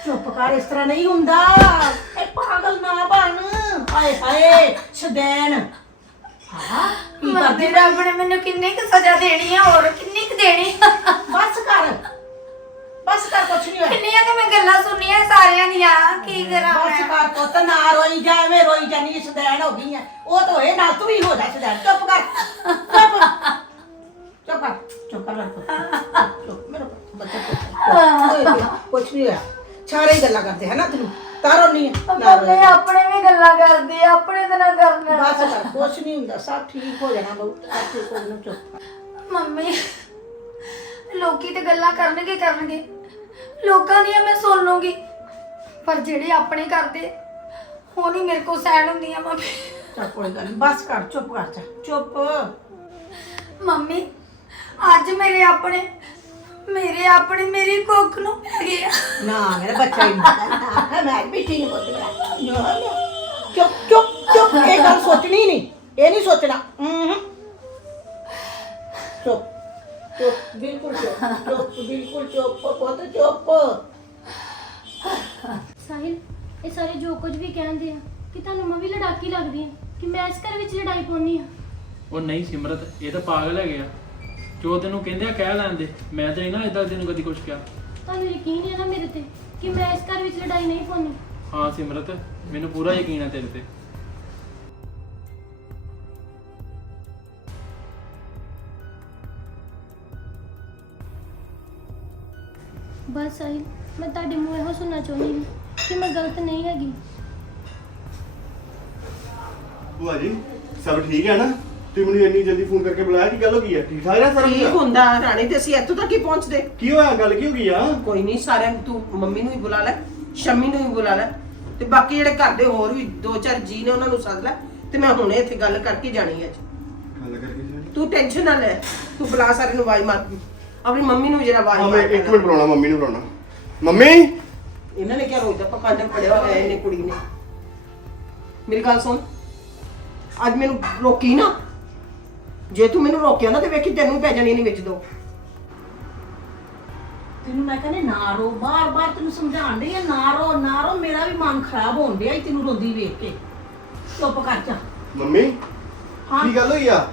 ਚੁੱਪ ਕਰ ਇਸ ਤਰ੍ਹਾਂ ਨਹੀਂ ਹੁੰਦਾ। ਇਹ ਪਾਗਲ ਨਾ ਬਣ। ਹਾਏ ਹਾਏ ਛਦੈਨ ਹਾਂ ਕੀ ਕਰਦੀ ਰੱਬ ਨੇ ਮੈਨੂੰ ਕਿੰਨੀ ਕੁ ਸਜ਼ਾ ਦੇਣੀ ਆ ਹੋਰ ਕਿੰਨੀ ਕੁ ਦੇਣੀ ਆ? ਬਸ ਕਰ। ਬਸ ਕਰ ਕੁਛ ਨਹੀਂ ਹੋਇਆ। ਕਿੰਨੀਆਂ ਕਿ ਮੈਂ ਗੱਲਾਂ ਸੁਣੀਆਂ ਸਾਰਿਆਂ ਦੀਆਂ ਕੀ ਕਰਾਂ ਬਸ ਮੈਂ? ਕਰ ਪੁੱਤ ਨਾ ਰੋਈ ਜਾ ਐਵੇਂ ਰੋਈ ਜਾਨੀ ਛਦੈਨ ਹੋ ਗਈ ਐ ਉਹ ਤਾਂ ਹੋਏ ਨਾ ਤੂੰ ਵੀ ਹੋ ਜਾ ਛਦੈਨ ਚੁੱਪ ਕਰ ਚੁੱਪ। ਚੁੱਪ ਕਰ ਚੁੱਪ ਕਰ ਪੁੱਤ। ਚੁੱਪ ਮੇਰਾ ਪੁੱਤ, ਬੱਚਾ ਚੁੱਪ। ਕੁਛ ਨਹੀਂ ਹੋਇਆ। ਸਾਰੇ ਹੀ ਗੱਲਾਂ ਕਰਦੇ ਹੈ ਨਾ ਤੈਨੂੰ? ਤਾਰੋ ਨਹੀਂ ਹੈ ਨਾ ਮੰਮੀ ਰੋਇਆ ਆਪਣੇ ਵੀ ਗੱਲਾਂ ਕਰਦੀ ਆ ਆਪਣੇ ਤੇ ਨਾ ਕਰਨਾ। ਬਸ ਕਰ ਕੁਛ ਨਹੀਂ ਹੁੰਦਾ ਸਭ ਠੀਕ ਹੋ ਜਾਣਾ ਬਹੁਤ ਕਰਕੇ ਕੋਈ ਨਾ ਚੁੱਪ। ਮੰਮੀ ਲੋਕੀ ਤੇ ਗੱਲਾਂ ਕਰਨਗੇ ਕਰਨਗੇ। ਲੋਕਾਂ ਦੀਆਂ ਮੈਂ ਸੁਣ ਲੂੰਗੀ। ਪਰ ਜਿਹੜੇ ਆਪਣੇ ਕਰਦੇ ਉਹ ਨਹੀਂ ਮੇਰੇ ਕੋ ਸਹਿਣ ਹੁੰਦੀਆਂ ਮੰਮੀ। ਚੱਲ ਕੋਈ ਗੱਲ ਨਹੀਂ ਬਸ ਕਰ ਚੁੱਪ ਕਰ ਜਾ ਚੁੱਪ। ਮੰਮੀ ਅੱਜ ਮੇਰੇ ਆਪਣੇ ਮੇਰੇ ਆਪਣੇ ਮੇਰੀ ਕੁੱਖ ਨੂੰ ਪੈ ਗਏ ਆ ਨਾ ਮੇਰਾ ਬੱਚਾ ਹੀ ਨਾ ਮੈਂ ਵੀ ਠੀਕ ਹੋ ਗਿਆ ਚੁੱਪ ਚੁੱਪ ਚੁੱਪ ਇਹ ਗੱਲ ਸੋਚਣੀ ਨਹੀਂ ਇਹ ਨਹੀਂ ਸੋਚਣਾ। ਹੂੰ। ਚੁੱਪ ਬਿਲਕੁਲ ਚੁੱਪ ਚੁੱਪ ਬਿਲਕੁਲ ਚੁੱਪ ਪੁੱਤ ਚੁੱਪ। ਸਾਹਿਲ ਇਹ ਸਾਰੇ ਜੋ ਕੁਝ ਵੀ ਕਹਿੰਦੇ ਆ ਕਿ ਤੁਹਾਨੂੰ ਮੈਂ ਵੀ ਲੜਾਕੀ ਲੱਗਦੀ ਆ ਕਿ ਮੈਂ ਇਸ ਘਰ ਵਿੱਚ ਲੜਾਈ ਪਾਉਣੀ ਆ। ਉਹ ਨਹੀਂ ਸਿਮਰਤ ਇਹ ਤਾਂ ਪਾਗਲ ਹੈਗੇ ਆ। ਜੋ ਤੈਨੂੰ ਕਹਿੰਦੇ ਆ ਕਹਿ ਲੈਂਦੇ। ਮੈਂ ਤਾਂ ਨਹੀਂ ਨਾ ਇਦਾਂ ਤੈਨੂੰ ਕਦੀ ਕੁਝ ਕਿਹਾ। ਤੁਹਾਨੂੰ ਯਕੀਨ ਹੈ ਨਾ ਮੇਰੇ ਤੇ ਕਿ ਮੈਂ ਇਸ ਘਰ ਵਿੱਚ ਲੜਾਈ ਨਹੀਂ ਪਾਉਣੀ ਹਾਂ ਸਿਮਰਤ ਮੈਨੂੰ ਪੂਰਾ ਯਕੀਨ ਹੈ ਤੇਰੇ ਤੇ। ਬਸ ਸਾਹਿਲ ਮੈਂ ਤੁਹਾਡੇ ਮੂੰਹ ਇਹੋ ਸੁਣਨਾ ਚਾਹੁੰਦੀ ਹਾਂ ਕਿ ਮੈਂ ਗਲਤ ਨਹੀਂ ਹੈਗੀ। ਭੂਆ ਜੀ ਸਭ ਠੀਕ ਹੈ ਨਾ? ਤੁਸੀਂ ਮੈਨੂੰ ਇੰਨੀ ਜਲਦੀ ਫੋਨ ਕਰਕੇ ਬੁਲਾਇਆ ਕੀ ਗੱਲ ਹੋ ਗਈ ਹੈ? ਠੀਕ ਠਾਕ ਹੈ ਸਾਰਾ ਠੀਕ ਕੁਝ? ਹੁੰਦਾ ਰਾਣੀ ਤੇ ਅਸੀਂ ਇੱਥੋਂ ਤੱਕ ਹੀ ਪਹੁੰਚਦੇ। ਕੀ ਹੋਇਆ? ਗੱਲ ਕੀ ਹੋ ਗਈ ਆ? ਕੋਈ ਨਹੀਂ ਸਾਰਿਆਂ ਨੂੰ ਤੂੰ ਮੰਮੀ ਨੂੰ ਵੀ ਬੁਲਾ ਲੈ ਸ਼ੰਮੀ ਨੂੰ ਵੀ ਬੁਲਾ ਲੈ। ਤੇ ਬਾਕੀ ਜਿਹੜੇ ਘਰ ਦੇ ਹੋਰ ਵੀ ਦੋ ਚਾਰ ਜੀ ਨੇ ਉਹਨਾਂ ਨੂੰ ਸੱਦ ਲੈ। ਤੇ ਮੈਂ ਹੁਣੇ ਇੱਥੇ ਗੱਲ ਕਰਕੇ ਜਾਣੀ ਹੈ ਅੱਜ। ਗੱਲ ਕਰਕੇ ਜੀ ਤੂੰ ਟੈਨਸ਼ਨ ਨਾ ਲੈ ਤੂੰ ਬੁਲਾ ਸਾਰਿਆਂ ਨੂੰ ਆਵਾਜ਼ ਮਾਰ ਆਪਣੀ ਮੰਮੀ ਨੂੰ ਜਰਾ ਆਵਾਜ਼ ਮਾਰ ਮੈਂ ਇੱਕ। ਮਿੰਟ ਬੁਲਾਉਣਾ ਮੰਮੀ ਨੂੰ ਬੁਲਾਉਣਾ। ਮੰਮੀ! ਇਹਨਾਂ ਨੇ ਕਿਹਾ ਰੋਜ਼ ਦਾ ਪਕਾਂਡ ਪੜਿਆ ਹੋਇਆ ਇਹਨੇ ਕੁੜੀ ਨੇ। ਮੇਰੀ ਗੱਲ ਸੁਣ। ਅੱਜ ਮੈਨੂੰ ਰੋਕੀ ਨਾ। ਜੇ ਤੂੰ ਮੈਨੂੰ ਰੋਕਿਆ ਨਾ ਤੇ ਵੇਖੀ ਤੈਨੂੰ ਪੈ ਜਾਣੀ ਨਹੀਂ ਵਿੱਚ ਦੋ। ਤੈਨੂੰ ਮੈਂ ਕਹਿੰਦੀ ਨਾ ਰੋ। ਬਾਰ ਬਾਰ ਤੈਨੂੰ ਸਮਝਾਉਣ ਡਈ ਆ ਨਾ ਰੋ ਨਾ ਰੋ। ਮੇਰਾ ਵੀ ਮਨ ਖਰਾਬ ਹੋਣ ਡਿਆ ਈ ਤੈਨੂੰ ਰੋਂਦੀ ਵੇਖ ਕੇ। ਚੁੱਪ ਕਰ ਜਾ। ਮੰਮੀ ਹਾਂ। ਕੀ ਗੱਲ ਹੋਈ ਆ?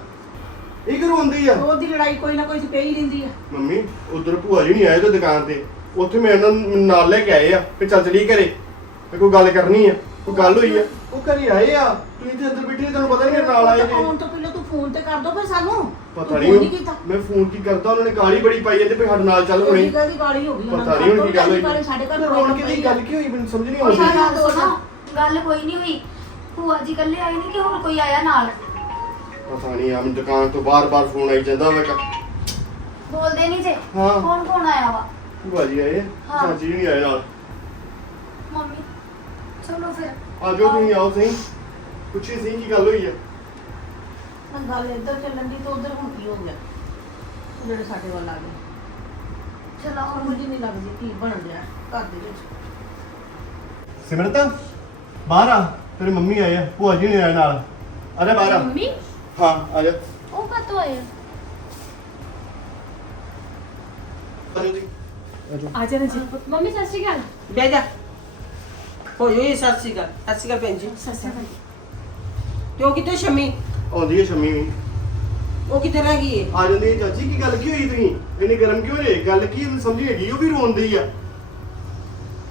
ਇਹ ਰੋਂਦੀ ਆ। ਰੋਜ਼ ਦੀ ਲੜਾਈ ਕੋਈ ਨਾ ਕੋਈ ਤੇ ਪਈ ਰਹਿੰਦੀ ਆ। ਮੰਮੀ ਉਧਰ ਭੂਆ ਜੀ ਨਹੀਂ ਆਏ ਤੇ ਦੁਕਾਨ ਤੇ। ਉੱਥੇ ਮੈਂ ਉਹਨਾਂ ਨੂੰ ਨਾਲ ਲੈ ਕੇ ਆਏ ਆ ਕਿ ਚੱਲ ਚਲੀ ਘਰੇ। ਤੇ ਕੋਈ ਗੱਲ ਕਰਨੀ ਆ ਕੋਈ ਗੱਲ ਹੋਈ ਆ। ਉਹ ਘਰੇ ਆਏ ਆ ਤੁਸੀਂ ਤੇ ਅੰਦਰ ਬੈਠੇ ਤੈਨੂੰ ਪਤਾ ਨਹੀਂ ਨਾਲ ਆਏ ਤਾਂ ਜੀ। ਆਉਣ ਤੋਂ ਪਹਿਲਾਂ ਤੂੰ ਫੋਨ ਤੇ ਕਰ ਦੋ ਫਿਰ ਸਾਨੂੰ। ਪਤਾ ਤੂੰ ਨਹੀਂ ਫੋਨ ਕੀਤਾ। ਮੈਂ ਫੋਨ ਕੀ ਕਰਦਾ ਉਹਨਾਂ ਨੇ ਕਾਲੀ ਬੜੀ ਪਾਈ ਜਾਂਦੇ ਵੀ ਸਾਡੇ ਨਾਲ ਚੱਲ ਹੁਣੇ। ਕੋਈ ਗੱਲ ਦੀ ਗਾਲੀ ਹੋ ਗਈ ਉਹਨਾਂ ਪਤਾ। ਨਹੀਂ ਹੁਣ ਕੀ ਗੱਲ ਗਾਲੀ ਸਾਡੇ ਘਰ ਹੋਈ ਰੋਣ ਕੇ ਦੀ ਗੱਲ ਕੀ ਹੋਈ ਮੈਨੂੰ ਸਮਝ ਨਹੀਂ ਆਉਂਦੀ। ਗੱਲ ਸੁਣੋ ਗੱਲ ਕੋਈ ਨਹੀਂ ਹੋਈ। ਭੂਆ ਜੀ ਇਕੱਲੇ ਆਏ ਨੇ ਕਿ ਹੋਰ ਕੋਈ ਆਇਆ ਨਾਲ? ਪਤਾ ਨਹੀਂ ਆ ਮੈਨੂੰ ਦੁਕਾਨ ਤੋਂ ਬਾਰ-ਬਾਰ ਫੋਨ ਆਈ ਜਾਂਦਾ ਵਾ ਕਾ ਬੋਲਦੇ ਨਹੀਂ ਜੇ? ਹਾਂ। ਕੌਣ ਕੌਣ ਆਇਆ ਵਾ? ਭੂਆ ਜੀ ਆਏ ਹਾਂ। ਚਾਚੀ ਨਹੀਂ ਆਏ ਨਾਲ। ਮੰਮੀ ਚਲੋ ਫਿਰ। ਆ ਜਾਓ ਤੁਸੀਂ ਆਓ ਸਹੀ। ਪੁੱਛੀ ਸਹੀ ਕੀ ਗੱਲ ਹੋਈ ਆ? ਨਾ ਗੱਲ ਇੱਧਰ ਚੱਲਣ ਦੀ ਤਾਂ ਉਧਰ ਹੁਣ ਕੀ ਹੋ ਗਿਆ? ਜਿਹੜੇ ਸਾਡੇ ਵੱਲ ਆ ਗਏ। ਚਲੋ। ਸਮਝ ਹੀ ਨਹੀਂ ਲੱਗਦੀ ਕੀ ਬਣ ਰਿਹਾ ਘਰ ਦੇ ਵਿੱਚ। ਸਿਮਰਤ ਬਾਹਰ ਆ। ਤੇਰੀ ਮੰਮੀ ਆਏ ਆ ਭੂਆ ਜੀ ਨਹੀਂ ਆਏ ਨਾਲ। ਆ ਜਾ ਬਾਹਰ ਆ। ਮੰਮੀ? ਹਾਂ ਆ ਜਾ। ਉਹ ਕਦੋਂ ਆਏ ਆ? ਆ ਜਾਓ ਜੀ। ਆ ਜਾਣਾ ਜੀ। ਮੰਮੀ ਸਤਿ ਸ਼੍ਰੀ ਅਕਾਲ। ਬਹਿ ਜਾ। ਹੋਈ ਹੋਈ ਸਤਿ ਸ਼੍ਰੀ ਅਕਾਲ। ਸਤਿ ਸ਼੍ਰੀ ਅਕਾਲ ਭੈਣ ਜੀ। ਸਤਿ ਸ਼੍ਰੀ ਅਕਾਲ। ਤੇ ਉਹ ਕਿੱਥੇ ਸ਼ੰਮੀ? ਆਉਂਦੀ ਹੈ ਸ਼ੰਮੀ ਵੀ। ਉਹ ਕਿੱਥੇ ਰਹਿ ਗਈ ਏ? ਆ ਜਾਂਦੀ ਹੈ ਚਾਚੀ ਕੀ ਗੱਲ ਕੀ ਹੋਈ ਤੁਸੀਂ? ਇੰਨੀ ਗਰਮ ਕਿਉਂ ਜੇ ਗੱਲ ਕੀ ਮੈਨੂੰ ਸਮਝ ਨਹੀਂ ਹੈਗੀ। ਉਹ ਵੀ ਰੋਂਦੀ ਆ।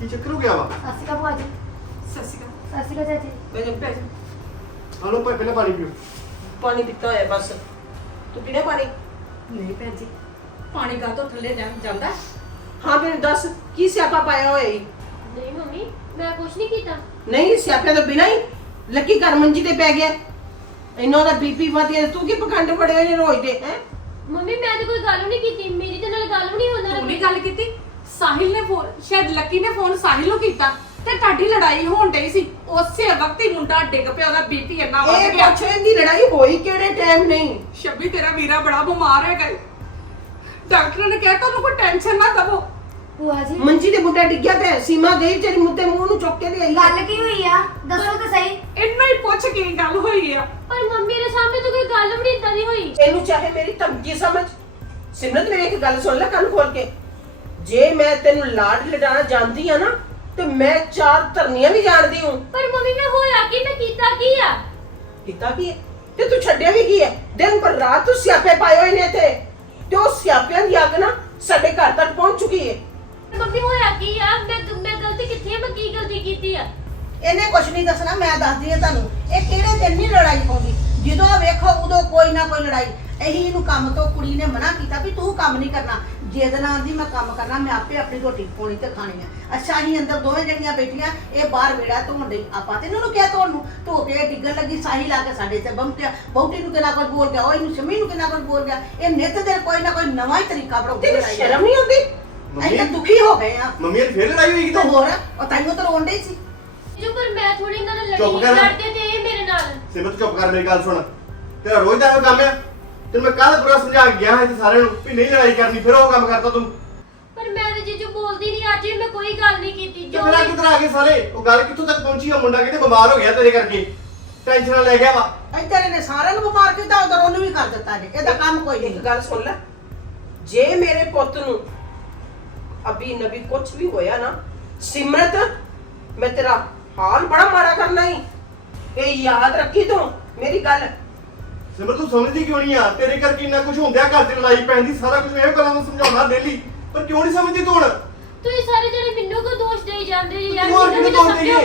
ਕੀ ਚੱਕਰ ਹੋ ਗਿਆ ਵਾ? ਸਤਿ ਸ਼੍ਰੀ ਅਕਾਲ ਭੂਆ ਜੀ। ਸਤਿ ਸ਼੍ਰੀ ਅਕਾਲ। ਸਤਿ ਸ਼੍ਰੀ ਅਕਾਲ ਚਾਚੀ। ਬਹਿ ਜਾ। ਬਹਿ ਜਾ। ਆ ਲਓ ਭਾਈ ਪਹਿਲਾਂ ਪਾਣੀ ਪੀਓ। ਪਾਣੀ ਪੀਤਾ ਹੋਇਆ ਬਸ। ਤੂੰ ਪੀਣਾ ਪਾਣੀ? ਨਹੀਂ ਭੈਣ ਜੀ ਪਾਣੀ ਗਾ ਤੋਂ ਥੱਲੇ ਜਾ- ਜਾਂਦਾ? ਹਾਂ ਮੈਨੂੰ ਦੱਸ ਕੀ ਸਿਆਪਾ ਪਾਇਆ ਹੋਇਆ ਈ? ਨਹੀਂ ਮੰਮੀ ਮੈਂ ਕੁਝ ਨਹੀਂ ਕੀਤਾ। ਨਹੀਂ ਸਿਆਪੇ ਤੋਂ ਬਿਨਾਂ ਹੀ ਲੱਕੀ ਘਰ ਮੰਜੀ ਤੇ ਪੈ ਗਿਆ। ਇਹਨਾਂ ਦਾ ਬੀਪੀ ਵਧਿਆ ਤੂੰ ਕੀ ਪਖੰਡ ਫੜਿਆ ਨੇ ਰੋਜ਼ ਦੇ ਹੈ? ਮੰਮੀ ਮੈਂ ਤਾਂ ਕੋਈ ਗੱਲ ਨਹੀਂ ਕੀਤੀ। ਮੇਰੀ ਤੇ ਨਾਲ ਗੱਲ ਵੀ ਨਹੀਂ ਹੁੰਦਾ ਤੂੰ ਨਹੀਂ ਗੱਲ ਕੀਤੀ? ਸਾਹਿਲ ਨੇ ਫੋਨ ਸ਼ਾਇਦ ਲੱਕੀ ਨੇ ਫੋਨ ਸਾਹਿਲ ਨੂੰ ਕੀਤਾ। ਤੇ ਤੁਹਾਡੀ ਲੜਾਈ ਹੋਣ ਡਈ ਸੀ। ਉਸੇ ਵਕਤ ਹੀ ਮੁੰਡਾ ਡਿੱਗ ਪਿਆ ਉਹਦਾ ਬੀਪੀ ਇੰਨਾ ਵੱਧ ਇਹ ਗਿਆ। ਪੁੱਛ ਇਹਦੀ ਲੜਾਈ ਹੋਈ ਕਿਹੜੇ ਟਾਈਮ ਨਹੀਂ? ਸ਼ੱਬੀ ਤੇਰਾ ਵੀਰਾ ਬੜਾ ਬਿਮਾਰ ਹੈ ਗਏ ਡਾਕਟਰ ਨੇ ਕਿਹਾ ਤੁਹਾਨੂੰ ਕੋਈ ਟੈਨਸ਼ਨ ਨਾ ਦਵੋ। ਭੂਆ ਜੀ। ਮੰਜੀ ਤੇ ਮੁੰਡਾ ਡਿੱਗਿਆ ਤੇ ਸੀਮਾ ਗਈ ਤੇਰੀ ਮੁੱਤੇ ਮੂੰਹ ਨੂੰ ਚੁੱਕ ਕੇ ਦੇ ਆਈ ਗੱਲ ਕੀ ਹੋਈ ਆ? ਦੱਸੋ ਤਾਂ ਸਹੀ। ਇੰਨਾ ਹੀ ਪੁੱਛ ਕੀ ਗੱਲ ਹੋਈ ਆ। ਪਰ ਮੰਮੀ ਦੇ ਸਾਹਮਣੇ ਤਾਂ ਕੋਈ ਗੱਲ ਵੀ ਨਹੀਂ ਇਦਾਂ ਦੀ ਹੋਈ। ਇਹਨੂੰ ਚਾਹੇ ਮੇਰੀ ਧਮਕੀ ਸਮਝ। ਸਿਮਰਤ ਮੇਰੀ ਇੱਕ ਗੱਲ ਸੁਣ ਲੈ ਕੰਨ ਖੋਲ ਕੇ। ਜੇ ਮੈਂ ਤੈਨੂੰ ਲਾਡ ਲਡਾਣਾ ਜਾਣਦੀ ਆ ਨਾ ਤੇ ਮੈਂ ਚਾਰ ਧਰਨੀਆਂ ਵੀ ਜਾਣਦੀ ਹੂੰ। ਪਰ ਮੰਮੀ ਮੈਂ ਹੋਇਆ ਕੀ ਮੈਂ ਕੀਤਾ ਕੀ ਆ? ਕੀਤਾ ਕੀ ਹੈ ਤੇ ਤੂੰ ਛੱਡਿਆ ਵੀ ਕੀ ਹੈ ਦਿਨ ਪਰ ਰਾਤ ਤੂੰ ਸਿਆਪੇ ਪਾਏ ਹੋਏ ਨੇ ਤੇ ਤੇ ਉਹ ਸਿਆਪਿਆਂ ਦੀ ਅੱਗ ਨਾ ਸਾਡੇ ਘਰ ਤੱਕ ਪਹੁੰਚ ਚੁੱਕੀ ਹੈ ਮੰਮੀ ਹੋਇਆ ਕੀ ਆ? ਮੈਂ ਮੈਂ ਗਲਤੀ ਕਿੱਥੇ ਆ? ਮੈਂ ਕੀ ਗਲਤੀ ਕੀਤੀ ਆ? ਇਹਨੇ ਕੁਛ ਨਹੀਂ ਦੱਸਣਾ ਮੈਂ ਦੱਸਦੀ ਹਾਂ ਤੁਹਾਨੂੰ। ਇਹ ਕਿਹੜੇ ਦਿਨ ਨਹੀਂ ਲੜਾਈ ਪਾਉਂਦੀ ਜਦੋਂ ਵੇਖੋ ਉਦੋਂ ਕੋਈ ਨਾ ਕੋਈ ਲੜਾਈ। ਇਹੀ ਇਹਨੂੰ ਕੰਮ ਤੋਂ ਕੁੜੀ ਨੇ ਮਨਾ ਕੀਤਾ ਵੀ ਤੂੰ ਕੰਮ ਨਹੀਂ ਕਰਨਾ। ਜਿੱਦ ਨਾਲ ਆਂਦੀ ਮੈਂ ਕੰਮ ਕਰਨਾ ਮੈਂ ਆਪੇ ਆਪਣੀ ਰੋਟੀ ਪਕਾਉਣੀ ਤੇ ਖਾਣੀ ਆ। ਅੱਛਾ ਹੀ ਅੰਦਰ ਦੋਵੇਂ ਜਣੀਆਂ ਬੈਠੀਆਂ ਇਹ ਬਾਹਰ ਵੇੜਾ ਧੋਣ ਡਈ। ਆਪਾਂ ਤੇ ਇਹਨਾਂ ਨੂੰ ਕਿਹਾ ਧੋਣ ਨੂੰ ਧੋ ਕੇ ਡਿੱਗਣ ਲੱਗੀ ਸਾਹੀ ਲਾ ਕੇ ਸਾਡੇ ਤੇ ਬੰਮਟਿਆ ਬਹੁਤੀ ਨੂੰ ਕਿੰਨਾ ਕੁਝ ਬੋਲ ਗਿਆ ਉਹ ਇਹਨੂੰ ਸ਼ਮੀ ਨੂੰ ਕਿੰਨਾ ਕੁਝ ਬੋਲ ਗਿਆ। ਇਹ ਨਿੱਤ ਦੇ ਕੋਈ ਨਾ ਕੋਈ ਨਵਾਂ ਹੀ ਤਰੀਕਾ ਬਣਾਉਂਦੇ ਤੈਨੂੰ ਸ਼ਰਮ ਨਹੀਂ ਆਉਂਦੀ? ਅਸੀਂ ਤਾਂ ਦੁਖੀ ਹੋ ਗਏ ਆ। ਮੰਮੀ ਨੇ ਫੇਰ ਲੜਾਈ ਹੋਈ ਤੇ ਕਿਤੇ? ਹੋਰ ਉਹ ਤਾਈਓ ਤਾਂ ਰੋਣ ਡਈ ਸੀ। ਜੋ ਪਰ ਮੈਂ ਥੋੜੀ ਇਹਨਾਂ ਨਾਲ ਚੁੱਪ ਲੜੀ ਕਰ। ਲੜਦੇ ਤੇ ਇਹ ਮੇਰੇ ਨਾਲ। ਸਿਮਰਤ ਚੁੱਪ ਕਰ ਮੇਰੀ ਗੱਲ ਸੁਣ। ਤੇਰਾ ਰੋਜ਼ ਦਾ ਇਹੋ ਕੰਮ ਆ। ਤੈਨੂੰ ਮੈਂ ਕੱਲ ਪੂਰਾ ਸਮਝਾ ਕੇ ਗਿਆ ਹਾਂ ਇੱਥੇ ਸਾਰਿਆਂ ਨੂੰ ਵੀ ਨਹੀਂ ਲੜਾਈ ਕਰਨੀ ਫਿਰ ਉਹ ਕੰਮ ਕਰਤਾ ਤੂੰ। ਪਰ ਮੈਂ ਤੇ ਜੀਜੂ ਬੋਲਦੀ ਨਹੀਂ ਅੱਜ ਮੈਂ ਕੋਈ ਗੱਲ ਨਹੀਂ ਕੀਤੀ ਜੋ ਆ ਵੀ- ਕਿੱਧਰ ਆ ਗਏ ਸਾਰੇ? ਉਹ ਗੱਲ ਕਿੱਥੋਂ ਤੱਕ ਪਹੁੰਚੀ ਉਹ ਮੁੰਡਾ ਕਿਤੇ ਬਿਮਾਰ ਹੋ ਗਿਆ ਤੇਰੇ ਕਰਕੇ। ਟੈਨਸ਼ਨ ਲੈ ਗਿਆ ਵਾ। ਇੱਧਰ ਇਹਨੇ ਸਾਰਿਆਂ ਨੂੰ ਬਿਮਾਰ ਕੀਤਾ ਉਧਰ ਉਹਨੂੰ ਵੀ ਕਰ ਦਿੱਤਾ ਜੇ। ਇਹਦਾ ਕੰਮ ਕੋਈ ਇੱਕ ਨਹੀਂ ਗੱਲ ਸੁਣ ਲੈ। ਜੇ ਮੇਰੇ ਪੁੱਤ ਨੂੰ ਅਭੀ ਨਬੀ ਕੁਝ ਵੀ ਹੋਇਆ ਨਾ ਸਿਮਰਤ ਮੈਂ ਤੇਰਾ ਹਾਲ ਬੜਾ ਮਾੜਾ ਕਰਨਾ ਹੀ ਇਹ ਯਾਦ ਰੱਖੀ ਤੂੰ ਮੇਰੀ ਗੱਲ। ਸਿਮਰ ਤੂੰ ਸਮਝਦੀ ਕਿਉਂ ਨਹੀਂ ਆ? ਤੇਰੇ ਕਰਕੇ ਇੰਨਾ ਕੁਝ ਹੁੰਦਿਆ ਘਰ 'ਚ ਲੜਾਈ ਪੈਂਦੀ ਸਾਰਾ ਕੁਝ ਇਹ ਗੱਲਾਂ ਨੂੰ ਸਮਝਾਉਣਾ ਡੇਲੀ। ਪਰ ਕਿਉਂ ਨਹੀਂ ਸਮਝਦੀ ਤੂੰ ਹੁਣ? ਤੁਸੀਂ ਸਾਰੇ ਜਣੇ ਮੈਨੂੰ ਕੋ ਦੋਸ਼ ਦੇਈ ਜਾਂਦੇ ਜੀ ਯਾਰ ਤੂੰ ਹੋਰ ਮੈਨੂੰ ਵੀ ਤਾਂ ਸਮਝੋ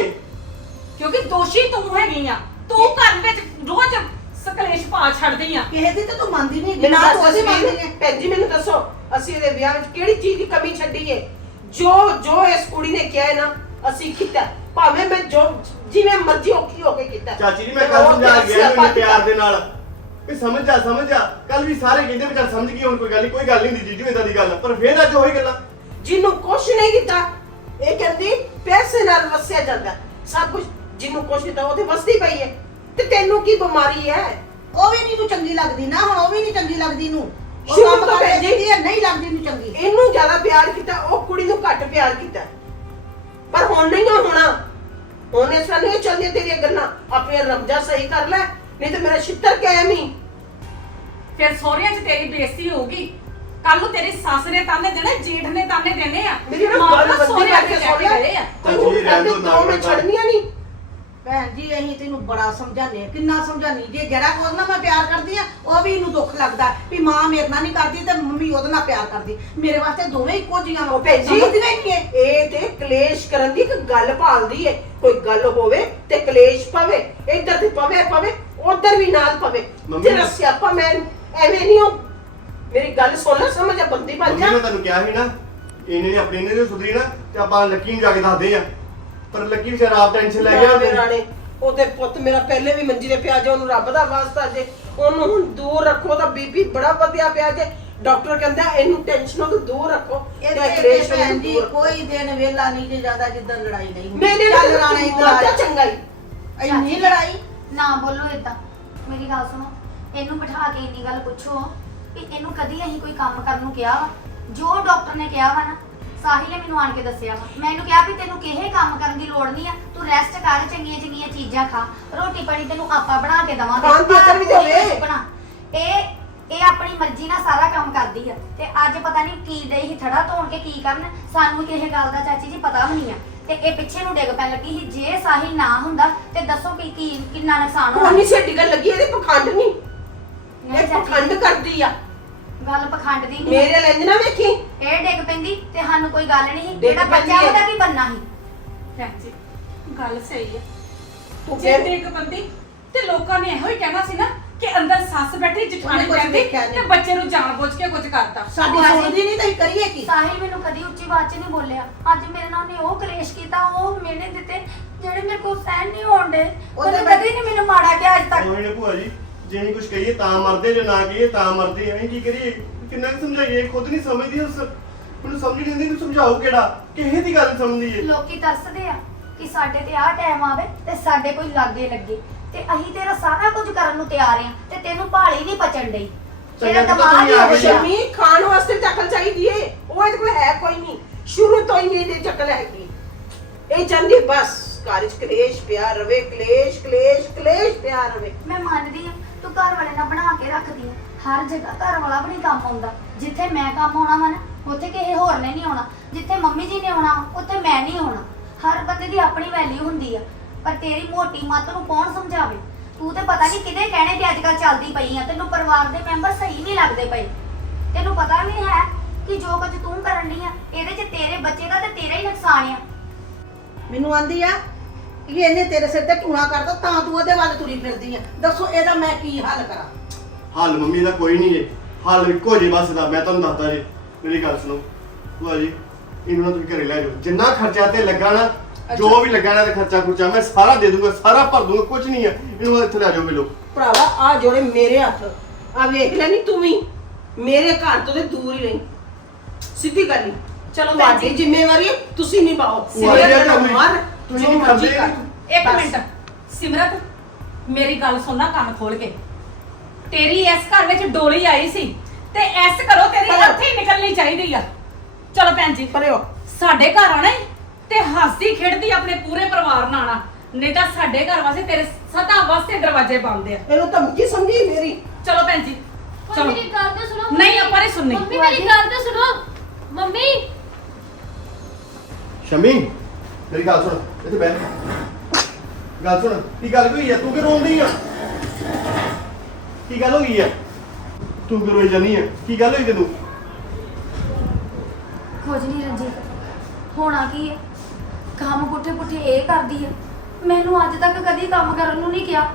ਕਿਉਂਕਿ ਦੋਸ਼ੀ ਤੂੰ ਹੈਗੀ ਆ। ਤੂੰ ਘਰ ਵਿੱਚ ਰੋਜ਼ ਸਕਲੇਸ਼ ਪਾ ਛੱਡਦੀ ਆ। ਕਿਸੇ ਦੀ ਤਾਂ ਤੂੰ ਮੰਨਦੀ ਨਹੀਂ ਮੈਨੂੰ ਨਾ ਦੱਸ ਤੂੰ ਉਹਦੀ ਮੰਨਦੀ ਹੈ ਭੈਣ ਜੀ ਮੈਨੂੰ ਦੱਸੋ ਅਸੀਂ ਇਹਦੇ ਵਿਆਹ ਵਿੱਚ ਕਿਹੜੀ ਚੀਜ਼ ਦੀ ਕਮੀ ਛੱਡੀ ਏ? ਜੋ ਜੋ ਇਸ ਕੁੜੀ ਨੇ ਕਿਹਾ ਹੈ ਨਾ ਅਸੀਂ ਕੀਤਾ। ਭਾਵੇਂ ਮੈਂ ਜੋ ਜਿਵੇਂ ਮਰਜ਼ੀ ਔਖੀ ਹੋ ਕੇ ਕੀਤਾ। ਚਾਚੀ ਜੀ ਮੈਂ ਤੇ ਕੱਲ ਉਹ ਸਮਝਾ ਗਿਆ ਸਿਆਪਾ ਇਹਨੂੰ ਪਿਆਰ ਕੀਤਾ। ਦੇ ਨਾਲ। ਵੀ ਸਮਝ ਜਾ ਸਮਝ ਜਾ। ਕੱਲ ਵੀ ਸਾਰੇ ਕਹਿੰਦੇ ਵੀ ਚੱਲ ਸਮਝ ਗਈ ਹੁਣ ਕੋਈ ਗੱਲ ਨਹੀਂ ਕੋਈ ਗੱਲ ਨਹੀਂ ਹੁੰਦੀ ਜੀਜੂ ਇਦਾਂ ਦੀ ਗੱਲ ਪਰ ਫੇਰ ਅੱਜ ਉਹੀ ਗੱਲਾਂ। ਜਿਹਨੂੰ ਕੁਛ ਨਹੀਂ ਕੀਤਾ ਇਹ ਕਹਿੰਦੀ ਪੈਸੇ ਨਾਲ ਵਸਿਆ ਜਾਂਦਾ। ਸਭ ਕੁਝ ਜਿਹਨੂੰ ਕੁਛ ਕੀਤਾ ਉਹਦੇ ਵਸਦੀ ਪਈ ਹੈ। ਤੇ ਤੈਨੂੰ ਕੀ ਬਿਮਾਰੀ ਹੈ? ਉਹ ਵੀ ਨਹੀਂ ਨੂੰ ਚੰਗੀ ਲੱਗਦੀ ਨਾ ਹੁਣ ਉਹ ਵੀ ਨਹੀਂ ਚੰਗੀ ਲੱਗਦੀ ਨੂੰ। ਉਹ ਸ਼ੁਰੂ ਕੰਮ ਤੋਂ ਕਰ ਰਹੀ ਹੈ ਨਹੀਂ ਲੱਗਦੀ ਨੂੰ ਚੰਗੀ। ਇਹਨੂੰ ਜ਼ਿਆਦਾ ਪਿਆਰ ਕੀਤਾ ਉਹ ਕੁੜੀ ਨੂੰ ਘੱਟ ਪਿਆਰ ਕੀਤਾ। ਪਰ ਹੁਣ ਨਹੀਂ ਉਹ ਹੋਣਾ। ਹੁਣ ਇਸ ਤਰ੍ਹਾਂ ਨਹੀਂ ਚੱਲਦੀਆਂ ਤੇਰੀਆਂ ਗੱਲਾਂ। ਆਪਣੇ ਰਮਜਾ ਸਹੀ ਕਰ ਲੈ ਨਹੀਂ ਤੇ ਮੇਰਾ ਛਿੱਤਰ ਕਾਇਮ ਹੀ ਫਿਰ ਸਹੁਰਿਆਂ 'ਚ ਤੇਰੀ ਬੇਇੱਜ਼ਤੀ ਹੋਊਗੀ। ਕੱਲ ਨੂੰ ਤੇਰੀ ਸੱਸ ਨੇ ਤਾਨੇ ਦੇਣੇ ਜੇਠ ਨੇ ਤਾਨੇ ਦੇਣੇ ਆ। ਮੇਰੀ ਨਾ ਮਾਂ ਗੱਲ ਤਾਂ ਬੰਦੀ ਸਹੁਰਿਆਂ ਕਰਕੇ ਆ। ਤੂੰ ਜੀ, ਰਹਿਣ ਦਿਓ, ਨਾ ਮੈਂ। ਛੱਡਣੀਆਂ ਨਹੀਂ ਭੈਣ ਜੀ ਅਸੀਂ ਤੈਨੂੰ ਬੜਾ ਸਮਝਾਉਂਦੇ ਆ ਕਿੰਨਾ ਸਮਝਾਨੀ ਜੇ ਜਰਾ ਕੋਲ ਨਾਲ ਮੈਂ ਪਿਆਰ ਕਰਦੀ ਆ ਉਹ ਵੀ ਇਹਨੂੰ ਦੁੱਖ ਲੱਗਦਾ ਵੀ ਮਾਂ ਮੇਰੇ ਨਾਲ ਨਹੀਂ ਕਰਦੀ ਤੇ ਮੰਮੀ ਉਹਦੇ ਨਾਲ ਪਿਆਰ ਕਰਦੀ। ਮੇਰੇ ਵਾਸਤੇ ਦੋਵੇਂ ਇੱਕੋ ਜੀਆਂ ਉਹ ਭੈਣ ਜੀ ਸਮਝਦੀਆਂ ਹੀ। ਨਹੀਂ ਇਹ। ਇਹ ਤੇ ਕਲੇਸ਼ ਕਰਨ ਦੀ ਇੱਕ ਗੱਲ ਭਾਲਦੀ ਏ ਕੋਈ ਗੱਲ ਹੋਵੇ ਤੇ ਕਲੇਸ਼ ਪਵੇ ਇੱਧਰ ਤੇ ਪਵੇ ਪਵੇ ਉਧਰ ਵੀ ਨਾਲ ਪਵੇ। ਮੰਮੀ ਤੇਰਾ ਸਿਆਪਾ ਮੈਂ ਐਵੇਂ ਨਹੀਂ ਹੋ ਮੇਰੀ ਗੱਲ ਸੁਣ ਲੈ ਸਮਝ ਆ ਬੰਦੀ ਬਣ ਮੰਮੀ ਜਾ ਨੇ ਤੁਹਾਨੂੰ ਕਿਹਾ ਸੀ ਨਾ ਇਹਨੇ ਨੇ ਆਪਣੇ ਨੇ ਸੁਧਰੀ ਨਾ ਤੇ ਆਪਾਂ ਲੱਕੀ ਨੂੰ ਜਾ ਕੇ ਦੱਸਦੇ ਆ। ਪਰ ਲੱਕੀ ਵਿਚਾਰਾ ਆਪ ਟੈਨਸ਼ਨ ਲੈ ਗਿਆ ਮੇਰੇ ਰਾਣੇ ਉਹਦੇ ਪੁੱਤ ਮੇਰਾ ਪਹਿਲੇ ਵੀ ਮੰਜੀ ਤੇ ਪਿਆ ਜੇ ਉਹਨੂੰ ਰੱਬ ਦਾ ਵਾਸਤਾ ਜੇ। ਉਹਨੂੰ ਹੁਣ ਦੂਰ ਰੱਖੋ ਤਾਂ ਬੀਬੀ ਬੜਾ ਵਧਿਆ ਪਿਆ ਜੇ। ਡਾਕਟਰ ਕਹਿੰਦਾ ਇਹਨੂੰ ਟੈਨਸ਼ਨੋਂ ਤੋਂ ਦੂਰ ਰੱਖੋ। ਤੇ ਇਹਦੇ ਕਲੇਸ਼ ਨੂੰ ਭੈਣ ਜੀ ਦੂਰ ਰੱਖੋ। ਕੋਈ ਦਿਨ ਵੇਲਾ ਨਹੀਂ ਜੇ ਜ਼ਿਆਦਾ ਜਿੱਦਾਂ ਲੜਾਈ ਨਹੀਂ ਹੁੰਦੀ। ਮੇਰੇ ਚੱਲ ਨਾਲ ਰਾਣਾ ਰਾਣਾ ਇੱਧਰ ਆ ਜਾ। ਚੰਗਾ ਹੀ ਇੰਨੀ ਲੜਾਈ? ਨਾ ਬੋਲੋ ਏਦਾਂ। ਮੇਰੀ ਗੱਲ ਸੁਣੋ। ਇਹਨੂੰ ਬਿਠਾ ਕੇ ਇੰਨੀ ਗੱਲ ਪੁੱਛੋ ਵੀ ਇਹਨੂੰ ਕਦੀ ਅਸੀਂ ਕੋਈ ਕੰਮ ਕਰਨ ਨੂੰ ਕਿਹਾ ਵਾ? ਜੋ ਡਾਕਟਰ ਨੇ ਕਿਹਾ ਵਾ ਨਾ ਸਾਹਿਲ ਨੇ ਮੈਨੂੰ ਆਣ ਕੇ ਦੱਸਿਆ ਵਾ। ਮੈਂ ਇਹਨੂੰ ਕਿਹਾ ਵੀ ਤੈਨੂੰ ਕਿਹੇ ਕੰਮ ਕਰਨ ਦੀ ਲੋੜ ਨਹੀਂ ਆ। ਤੂੰ ਰੈਸਟ ਕਰ ਚੰਗੀਆਂ ਚੰਗੀਆਂ ਚੀਜ਼ਾਂ ਖਾ। ਰੋਟੀ ਪਾਣੀ ਤੈਨੂੰ ਆਪਾਂ ਬਣਾ ਕੇ ਦਵਾਂਗੇ। ਖਾਣ ਦੀ ਅਕਲ ਵੀ ਤੇ ਹੋਵੇ। ਕੁਛ ਬਣਾ। ਇਹ ਇਹ ਆਪਣੀ ਮਰਜ਼ੀ ਨਾਲ ਸਾਰਾ ਕੰਮ ਕਰਦੀ ਆ। ਤੇ ਅੱਜ ਪਤਾ ਨਹੀਂ ਕੀ ਹੀ ਥੜਾ ਧੋਣ ਕੇ ਕੀ ਕਰਨ। ਸਾਨੂੰ ਕਿਸੇ ਗੱਲ ਦਾ ਚਾਚੀ ਜੀ ਪਤਾ ਵੀ ਨਹੀਂ ਆ। ਤੇ ਇਹ ਪਿੱਛੇ ਨੂੰ ਡਿੱਗ ਪੈਣ ਲੱਗੀ ਸੀ। ਜੇ ਸਾਹਿਲ ਨਾ ਹੁੰਦਾ ਤੇ ਦੱਸੋ ਕੀ ਕੀ ਕਿੰਨਾ ਨੁਕਸਾਨ ਹੋਣਾ। ਕੋਨੀ ਸੇ ਡਿਗਣ ਲੱਗੀ ਇਹਦੇ ਪਖੰਡ ਨਹੀਂ। ਨਹੀਂ ਇਹ ਚਾਚੀ ਪਖੰਡ ਕਰਦੀ ਆ। ਗੱਲ ਪਖੰਡ ਦੀ ਨਹੀਂ ਮੇਰੇ ਲੈਂਜ ਨਾ ਵੇਖੀ। ਇਹ ਡਿੱਗ ਪੈਂਦੀ ਤੇ ਸਾਨੂੰ ਕੋਈ ਗੱਲ ਨਹੀਂ ਜਿਹੜਾ ਪੈਂਦੀ ਬੱਚਾ ਹੈ। ਉਹਦਾ ਕੀ ਬੰਨਾ ਸੀ। ਭੈਣ ਜੀ ਗੱਲ ਸਹੀ ਆ। ਤੂੰ ਜੇ ਫਿਰ ਦੇਖ ਬੰਦੀ ਤੇ ਲੋਕਾਂ ਨੇ ਇਹੋ ਹੀ ਕਹਿਣਾ ਸੀ ਨਾ ਕਿ ਅੰਦਰ ਸੱਸ ਬੈਠੀ ਜਠਾਣੀ ਉਹਨੇ ਕੁਛ ਬੈਠੀ ਦੇਖਿਆ ਨੀ। ਤੇ ਬੱਚੇ ਨੂੰ ਜਾਣ ਬੁੱਝ ਕੇ ਕੁਝ ਕਰਤਾ। ਸਾਡੀ ਸੁਣਦੀ ਨਹੀਂ ਤਾਂ ਅਸੀਂ ਕਰੀਏ ਕੀ? ਸਾਹਿਲ ਮੈਨੂੰ ਕਦੀ ਉੱਚੀ ਆਵਾਜ਼ 'ਚ ਨਹੀਂ ਬੋਲਿਆ। ਅੱਜ ਮੇਰੇ ਨਾਲ ਉਹਨੇ ਉਹ ਕਲੇਸ਼ ਕੀਤਾ ਉਹ ਮਿਹਨੇ ਦਿੱਤੇ ਜਿਹੜੇ ਮੇਰੇ ਕੋਲ ਸਹਿਨ ਨਹੀਂ ਹੋਣਦੇ ਉਹਨੇ ਉਹਦੇ ਕਦੀ ਨਹੀਂ ਮੈਨੂੰ ਮਾੜਾ ਕਿਹਾ ਅੱਜ ਤੱਕ। ਉਹ ਨੇ ਭੂਆ ਜੀ। ਜੇ ਅਸੀਂ ਕੁਝ ਕਹੀਏ ਤਾਂ ਮਰਦੇ ਜੇ ਨਾ ਕਹੀਏ ਤਾਂ ਮਰਦੇ। ਅਸੀਂ ਕੀ ਕਰੀਏ? ਕਿੰਨਾ ਕੁ ਸਮਝਾਈਏ? ਖੁਦ ਨਹੀਂ ਸਮਝਦੀ ਉਸ। ਮੈਨੂੰ ਸਮਝ ਨਹੀਂ ਆਉਂਦੀ ਇਹਨੂੰ ਸਮਝਾਓ ਕਿਹੜਾ? ਕਿਸੇ ਦੀ ਗੱਲ ਸਮਝਦੀ ਏ ਲੋਕੀ ਤਰਸਦੇ ਆ ਕਿ ਸਾਡੇ ਤੇ ਆਹ ਟਾਈਮ ਆਵੇ ਤੇ ਸਾਡੇ ਕੋਈ ਲਾਗੇ ਲੱਗੇ। ਤੇ ਅਸੀਂ ਤੇਰਾ ਸਾਰਾ ਕੁਝ ਕਰਨ ਨੂੰ ਤਿਆਰ ਆ ਤੇ ਤੈਨੂੰ ਭਾਲੀ ਨਹੀਂ ਪਚਣ ਡਈ। ਤੇਰਾ ਚੰਗਾ ਦਿਮਾਗ ਹੀ ਹੋ ਗਿਆ ਸ਼ਮੀ ਖਾਣ ਵਾਸਤੇ ਵੀ ਤਾਂ ਅਕਲ ਚਾਹੀਦੀ ਏ। ਉਹ ਇਹਦੇ ਕੋਲ ਹੈ ਕੋਈ ਨਹੀਂ। ਸ਼ੁਰੂ ਤੋਂ ਹੀ ਨਹੀਂ ਇਹਦੇ ਅਕਲ ਹੈਗੀ। ਇਹ ਚਾਹੁੰਦੀ ਬਸ ਘਰ 'ਚ ਕਲੇਸ਼ ਪਿਆ ਰਵੇ ਕਲੇਸ਼ ਕਲੇਸ਼ ਕਲੇਸ਼ ਪਿਆ ਰਵੇ। ਮੈਂ ਮੰਨਦੀ ਆ। ਤੂੰ ਘਰ ਵਾਲੇ ਨਾਲ ਬਣਾ ਕੇ ਰੱਖਦੀ ਆ। ਹਰ ਜਗ੍ਹਾ ਘਰ ਵਾਲਾ ਵੀ ਨਹੀਂ ਕੰਮ ਆਉਂਦਾ। ਜਿੱਥੇ ਮੈਂ ਕੰਮ ਆਉਣਾ ਵਾ ਨਾ, ਉੱਥੇ ਕਿਸੇ ਹੋਰ ਨੇ ਨਹੀਂ ਆਉਣਾ। ਜਿੱਥੇ ਮੰਮੀ ਜੀ ਨੇ ਆਉਣਾ, ਉੱਥੇ ਮੈਂ ਨਹੀਂ ਆਉਣਾ। ਹਰ ਬੰਦੇ ਦੀ ਆਪਣੀ ਵੈਲਿਊ ਹੁੰਦੀ ਆ। ਪਰ ਤੇਰੀ ਮੋਟੀ ਮੱਤ ਨੂੰ ਕੌਣ ਸਮਝਾਵੇ? ਤੂੰ ਤੇ ਪਤਾ ਨਹੀਂ ਕਿਹਦੇ ਕਹਿਣੇ ਤੇ ਅੱਜ ਕੱਲ ਚੱਲਦੀ ਪਈ ਆ। ਤੈਨੂੰ ਪਰਿਵਾਰ ਦੇ ਮੈਂਬਰ ਸਹੀ ਨਹੀਂ ਲੱਗਦੇ ਪਏ। ਤੈਨੂੰ ਪਤਾ ਨਹੀਂ ਹੈ ਕਿ ਜੋ ਕੁਝ ਤੂੰ ਕਰਨ ਡਈ ਆ, ਇਹਦੇ 'ਚ ਤੇਰੇ ਬੱਚੇ ਦਾ ਤੇ ਤੇਰਾ ਹੀ ਨੁਕਸਾਨ ਆ। ਮੈਨੂੰ ਆਂਦੀ ਆ ਕਿ ਇਹਨੇ ਤੇਰੇ ਸਿਰ ਤੇ ਟੂਣਾ ਕਰਦਾ ਤਾਂ ਤੂੰ ਉਹਦੇ ਵੱਲ ਤੁਰੀ ਫਿਰਦੀ ਆ। ਦੱਸੋ ਇਹਦਾ ਮੈਂ ਕੀ ਹੱਲ ਕਰਾਂ? ਹੱਲ ਮੰਮੀ ਦਾ ਕੋਈ ਨਹੀਂ ਏ ਹੱਲ ਇੱਕੋ ਜੇ ਬਸ ਦਾ ਮੈਂ ਤੁਹਾਨੂੰ ਦੱਸਦਾ ਜੀ। ਮੇਰੀ ਗੱਲ ਸੁਣੋ। ਭੂਆ ਜੀ ਇਹਨੂੰ ਨਾ ਤੁਸੀਂ ਘਰੇ ਲੈ ਜਾਓ। ਜਿੰਨਾ ਖਰਚਾ ਤੇ ਲੱਗਾ ਨਾ ਜੋ ਵੀ ਲੱਗਾ ਨਾ ਤੇ ਖਰਚਾ ਖੁਰਚਾ ਮੈਂ ਸਾਰਾ ਦੇ ਦੂੰਗਾ ਸਾਰਾ ਭਰ ਦੂੰਗਾ ਕੁਝ ਨਹੀਂ ਹੈ ਇਹਨੂੰ ਇੱਥੇ ਲੈ ਜਾਓ ਮਿਲੋ। ਭਰਾਵਾ ਆ ਜੋੜੇ ਮੇਰੇ ਹੱਥ। ਆ ਵੇਖ ਲੈ ਨੀ ਤੂੰ ਵੀ। ਮੇਰੇ ਘਰ ਤੋਂ ਤੇ ਦੂਰ ਹੀ ਰਹੀ। ਸਿੱਧੀ ਗੱਲ ਚਲੋ ਭੈਣ ਤੁਹਾਡੀ ਜੀ ਜ਼ਿੰਮੇਵਾਰੀ ਹੈ, ਤੁਸੀਂ ਜੀ, ਇਹ ਸਿਮਰਨ ਕੰਮ- ਮਾਰ। ਤੁਸੀਂ ਜੋ ਮਰਜ਼ੀ ਕਰਦੇ। ਕਰ। ਇੱਕ ਬਸ। ਮਿੰਟ। ਸਿਮਰਤ ਮੇਰੀ ਗੱਲ ਸੁਣਨਾ ਕੰਨ ਖੋਲ ਕੇ। ਤੇਰੀ ਇਸ ਘਰ ਵਿੱਚ ਡੋਲੀ ਆਈ ਸੀ ਤੇ ਇਸ ਘਰੋਂ ਤੇਰੀ ਪਰੇ ਹੋ। ਅੱਥੀ ਨਿਕਲਣੀ ਚਾਹੀਦੀ ਆ। ਚਲੋ ਭੈਣ ਜੀ। ਪਰੇ ਹੋ। ਸਾਡੇ ਘਰ ਆਣਾ ਈ ਤੇ ਹੱਸਦੀ ਖੇਡਦੀ ਆਪਣੇ ਪੂਰੇ ਪਰਿਵਾਰ ਨਾਲ ਆਣਾ ਨਹੀਂ ਤਾਂ ਸਾਡੇ ਘਰ ਵਾਸਤੇ ਤੇਰੇ ਸਦਾ ਵਾਸਤੇ ਦਰਵਾਜ਼ੇ ਬੰਦ ਆ। ਇਹਨੂੰ ਧਮਕੀ ਸਮਝੀ ਮੇਰੀ। ਚਲੋ ਭੈਣ ਜੀ। ਮੰਮੀ ਚਲੋ। ਮੇਰੀ ਗੱਲ ਤਾਂ ਸੁਣੋ। ਨਹੀਂ, ਆਪਾਂ ਨਹੀਂ ਸੁਣਨੀ। ਮੰਮੀ ਮੇਰੀ ਗੱਲ ਤਾਂ ਸੁਣੋ। ਮੰਮੀ। ਸ਼ਮੀ। ਮੇਰੀ ਗੱਲ ਸੁਣ, ਇੱਥੇ ਬੈਠ ਗੱਲ ਸੁਣ, ਕੀ ਗੱਲ ਹੋਈ ਆ? ਤੂੰ ਕਿ ਰੋਂਦੀ ਆ? ਕੀ ਗੱਲ ਹੋਈ ਆ? ਤੂੰ ਕਿ ਰੋਈ ਜਾਨੀ ਆ? ਕੀ ਗੱਲ ਹੋਈ ਤੈਨੂੰ? ਕੁਝ ਨਹੀਂ ਰਣਜੀਤ, ਹੋਣਾ ਕੀ ਹੈ ਕੰਮ ਪੁੱਠੇ ਪੁੱਠੇ ਇਹ ਕਰਦੀ ਹੈ ਮੈਨੂੰ ਅੱਜ ਤੱਕ ਕਦੀ ਕੰਮ ਕਰਨ ਨੂੰ ਨਹੀਂ ਕਿਹਾ।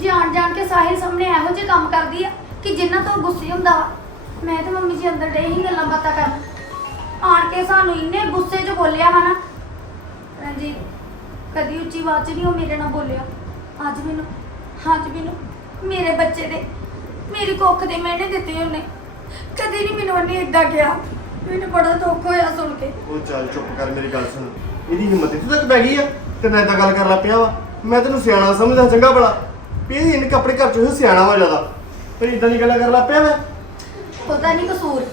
ਜਾਣ ਜਾਣ ਕੇ ਸਾਹਿਲ ਸਾਹਮਣੇ ਇਹੋ ਜਿਹੇ ਕੰਮ ਕਰਦੀ ਆ ਕਿ ਜਿੰਨਾ ਤੋਂ ਗੁੱਸੇ ਹੁੰਦਾ ਵਾ। ਮੈਂ ਤੇ ਮੰਮੀ ਜੀ ਅੰਦਰ ਡੇ ਹੀ ਗੱਲਾਂ ਬਾਤਾਂ ਕਰਨ। ਆਣ ਕੇ ਸਾਨੂੰ ਇੰਨੇ ਗੁੱਸੇ 'ਚ ਬੋਲਿਆ ਵਾ ਨਾ ਰਣਜੀਤ ਕਦੀ ਉੱਚੀ ਆਵਾਜ਼ 'ਚ ਨਹੀਂ ਉਹ ਮੇਰੇ ਨਾਲ ਬੋਲਿਆ। ਅੱਜ ਮੈਨੂੰ ਅੱਜ ਮੈਨੂੰ ਮੇਰੇ ਬੱਚੇ ਦੇ ਮੇਰੀ ਕੁੱਖ ਦੇ ਮਿਹਣੇ ਦਿੱਤੇ ਉਹਨੇ। ਕਦੀ ਨਹੀਂ ਮੈਨੂੰ ਉਹਨੇ ਇਦਾਂ ਕਿਹਾ। ਮੈਨੂੰ ਬੜਾ ਦੁੱਖ ਹੋਇਆ ਸੁਣ ਕੇ। ਉਹ ਚੱਲ ਚੁੱਪ ਕਰ ਮੇਰੀ ਗੱਲ ਸੁਣ। ਇਹਦੀ ਹਿੰਮਤ ਇੱਥੇ ਤੱਕ ਗਈ ਆ ਤੇ ਮੈਂ ਤਾਂ ਗੱਲ ਕਰਨ ਲੱਗ ਪਿਆ ਵਾ। ਮੈਂ ਤੈਨੂੰ ਸਿਆਣਾ ਸਮਝਦਾ ਚੰਗਾ ਬੜਾ ਵੀ ਇਹ ਇਹਨੇ ਆਪਣੇ ਘਰ ਚੋਂ ਸਿਆਣਾ ਵਾ ਜ਼ਿਆਦਾ। ਤੇ ਇਦਾਂ ਦੀ ਗੱਲਾਂ ਕਰਨ ਲੱਗ ਪਿਆ ਮੈਂ? ਪਤਾ ਨਹੀਂ ਕਸੂਰ।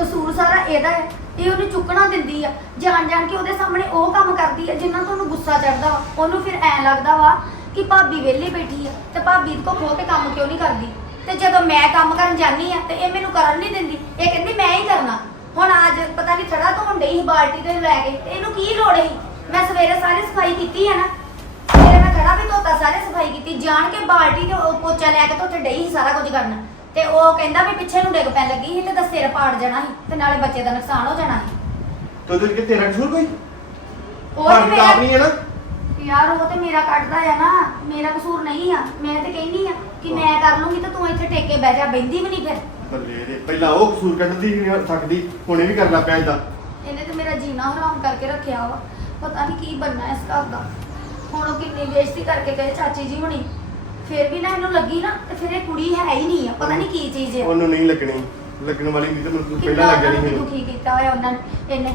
ਕਸੂਰ ਸਾਰਾ ਇਹਦਾ ਹੈ। ਇਹ ਉਹਨੂੰ ਚੁੱਕਣਾ ਦਿੰਦੀ ਆ। ਜਾਣ ਜਾਣ ਕੇ ਉਹਦੇ ਸਾਹਮਣੇ ਉਹ ਕੰਮ ਕਰਦੀ ਆ ਜਿੰਨਾ ਤੋਂ ਉਹਨੂੰ ਗੁੱਸਾ ਚੜਦਾ ਵਾ। ਉਹਨੂੰ ਫਿਰ ਐ ਲੱਗਦਾ ਵਾ ਕਿ ਭਾਬੀ ਵਿਹਲੀ ਬੈਠੀ ਆ ਤੇ ਭਾਬੀ ਕੋ ਖੋ ਕੇ ਕੰਮ ਕਿਉਂ ਨਹੀਂ ਕਰਦੀ? ਤੇ ਜਦੋਂ ਮੈਂ ਕੰਮ ਕਰਨ ਜਾਂਦੀ ਆ ਤੇ ਇਹ ਮੈਨੂੰ ਕਰਨ ਨਹੀਂ ਦਿੰਦੀ, ਇਹ ਕਹਿੰਦੀ ਮੈਂ ਹੀ ਕਰਨਾ। ਹੁਣ ਅੱਜ ਪਤਾ ਨਹੀਂ ਥੜਾ ਧੋਣ ਡਈ ਸੀ ਬਾਲਟੀ ਤੇ ਲੈ ਕੇ ਤੇ ਇਹਨੂੰ ਕੀ ਲੋੜ ਸੀ? ਮੈਂ ਸਵੇਰੇ ਸਾਰੀ ਸਫ਼ਾਈ ਕੀਤੀ ਆ ਨਾ। ਸਵੇਰੇ ਮੈਂ ਥੜਾ ਵੀ ਧੋਤਾ, ਸਾਰੇ ਸਫ਼ਾਈ ਕੀਤੀ। ਜਾਣ ਕੇ ਬਾਲਟੀ ਤੇ ਪੋਚਾ ਲੈ ਕੇ ਤੇ ਉੱਥੇ ਡਈ ਸੀ ਸਾਰਾ ਕੁਝ ਕਰਨਾ। ਤੇ ਉਹ ਕਹਿੰਦਾ ਵੀ ਪਿੱਛੇ ਨੂੰ ਡਿੱਗ ਪੈਣ ਲੱਗੀ ਸੀ ਤੇ ਦਾ ਸਿਰ ਪਾੜ ਜਾਣਾ ਸੀ ਤੇ ਨਾਲੇ ਬੱਚੇ ਦਾ ਨੁਕਸਾਨ ਹੋ ਜਾਣਾ ਸੀ। ਤੂੰ ਤੇ ਕਿ ਤੇਰਾ ਕਸੂਰ ਕੋਈ? ਉਹ ਤੇ ਤਾਂ ਮੇਰਾ ਆਪਣੀ ਹੈ ਨਾ। ਯਾਰ ਉਹ ਤੇ ਮੇਰਾ ਕੱਢਦਾ ਆ ਨਾ ਮੇਰਾ ਕਸੂਰ ਨਹੀਂ ਆ ਮੈਂ ਤੇ ਕਹਿੰਦੀ ਆ ਕਿ ਮੈਂ ਕਰ ਲੂੰਗੀ ਤੇ ਤੂੰ ਇੱਥੇ ਟੇਕੇ ਬਹਿ ਜਾ ਬੈੰਦੀ ਵੀ ਨਹੀਂ ਫਿਰ। ਬੱਲੇ ਪਹਿਲਾਂ ਉਹ ਕਸੂਰ ਕੱਢਦੀ ਨਹੀਂ ਸਕਦੀ ਹੁਣੇ ਵੀ ਕਰਨਾ ਪਿਆ ਇਦਾਂ ਇਹਨੇ ਤੇ ਮੇਰਾ ਜੀਣਾ ਹਰਾਮ ਕਰਕੇ ਰੱਖਿਆ ਵਾ ਪਤਾ ਨਹੀਂ ਕੀ ਬਣਨਾ ਇਸ ਘਰ ਦਾ। ਹੁਣ ਉਹ ਕਿੰਨੀ ਬੇਇੱਜ਼ਤੀ ਕਰਕੇ ਗਏ ਚਾਚੀ ਜੀ ਹੁਣੀ। ਫਿਰ ਵੀ ਨਾ ਇਹਨੂੰ ਲੱਗੀ ਨਾ ਤੇ ਫਿਰ ਇਹ ਕੁੜੀ ਹੈ ਹੀ ਨਹੀਂ ਆ ਪਤਾ ਨਹੀਂ ਕੀ ਚੀਜ਼ ਹੈ ਉਹਨੂੰ ਨਹੀਂ ਲੱਗਣੀ ਲੱਗਣ ਵਾਲੀ ਨਹੀਂ ਤਾਂ ਮੈਨੂੰ ਪਹਿਲਾਂ ਕਿੰਨਾ ਲੱਗ ਉਹਨਾਂ ਜਾਣੀ ਨੂੰ ਦੁਖੀ ਕੀਤਾ ਹੋਇਆ ਉਹਨਾਂ ਨੇ ਇਹਨੇ।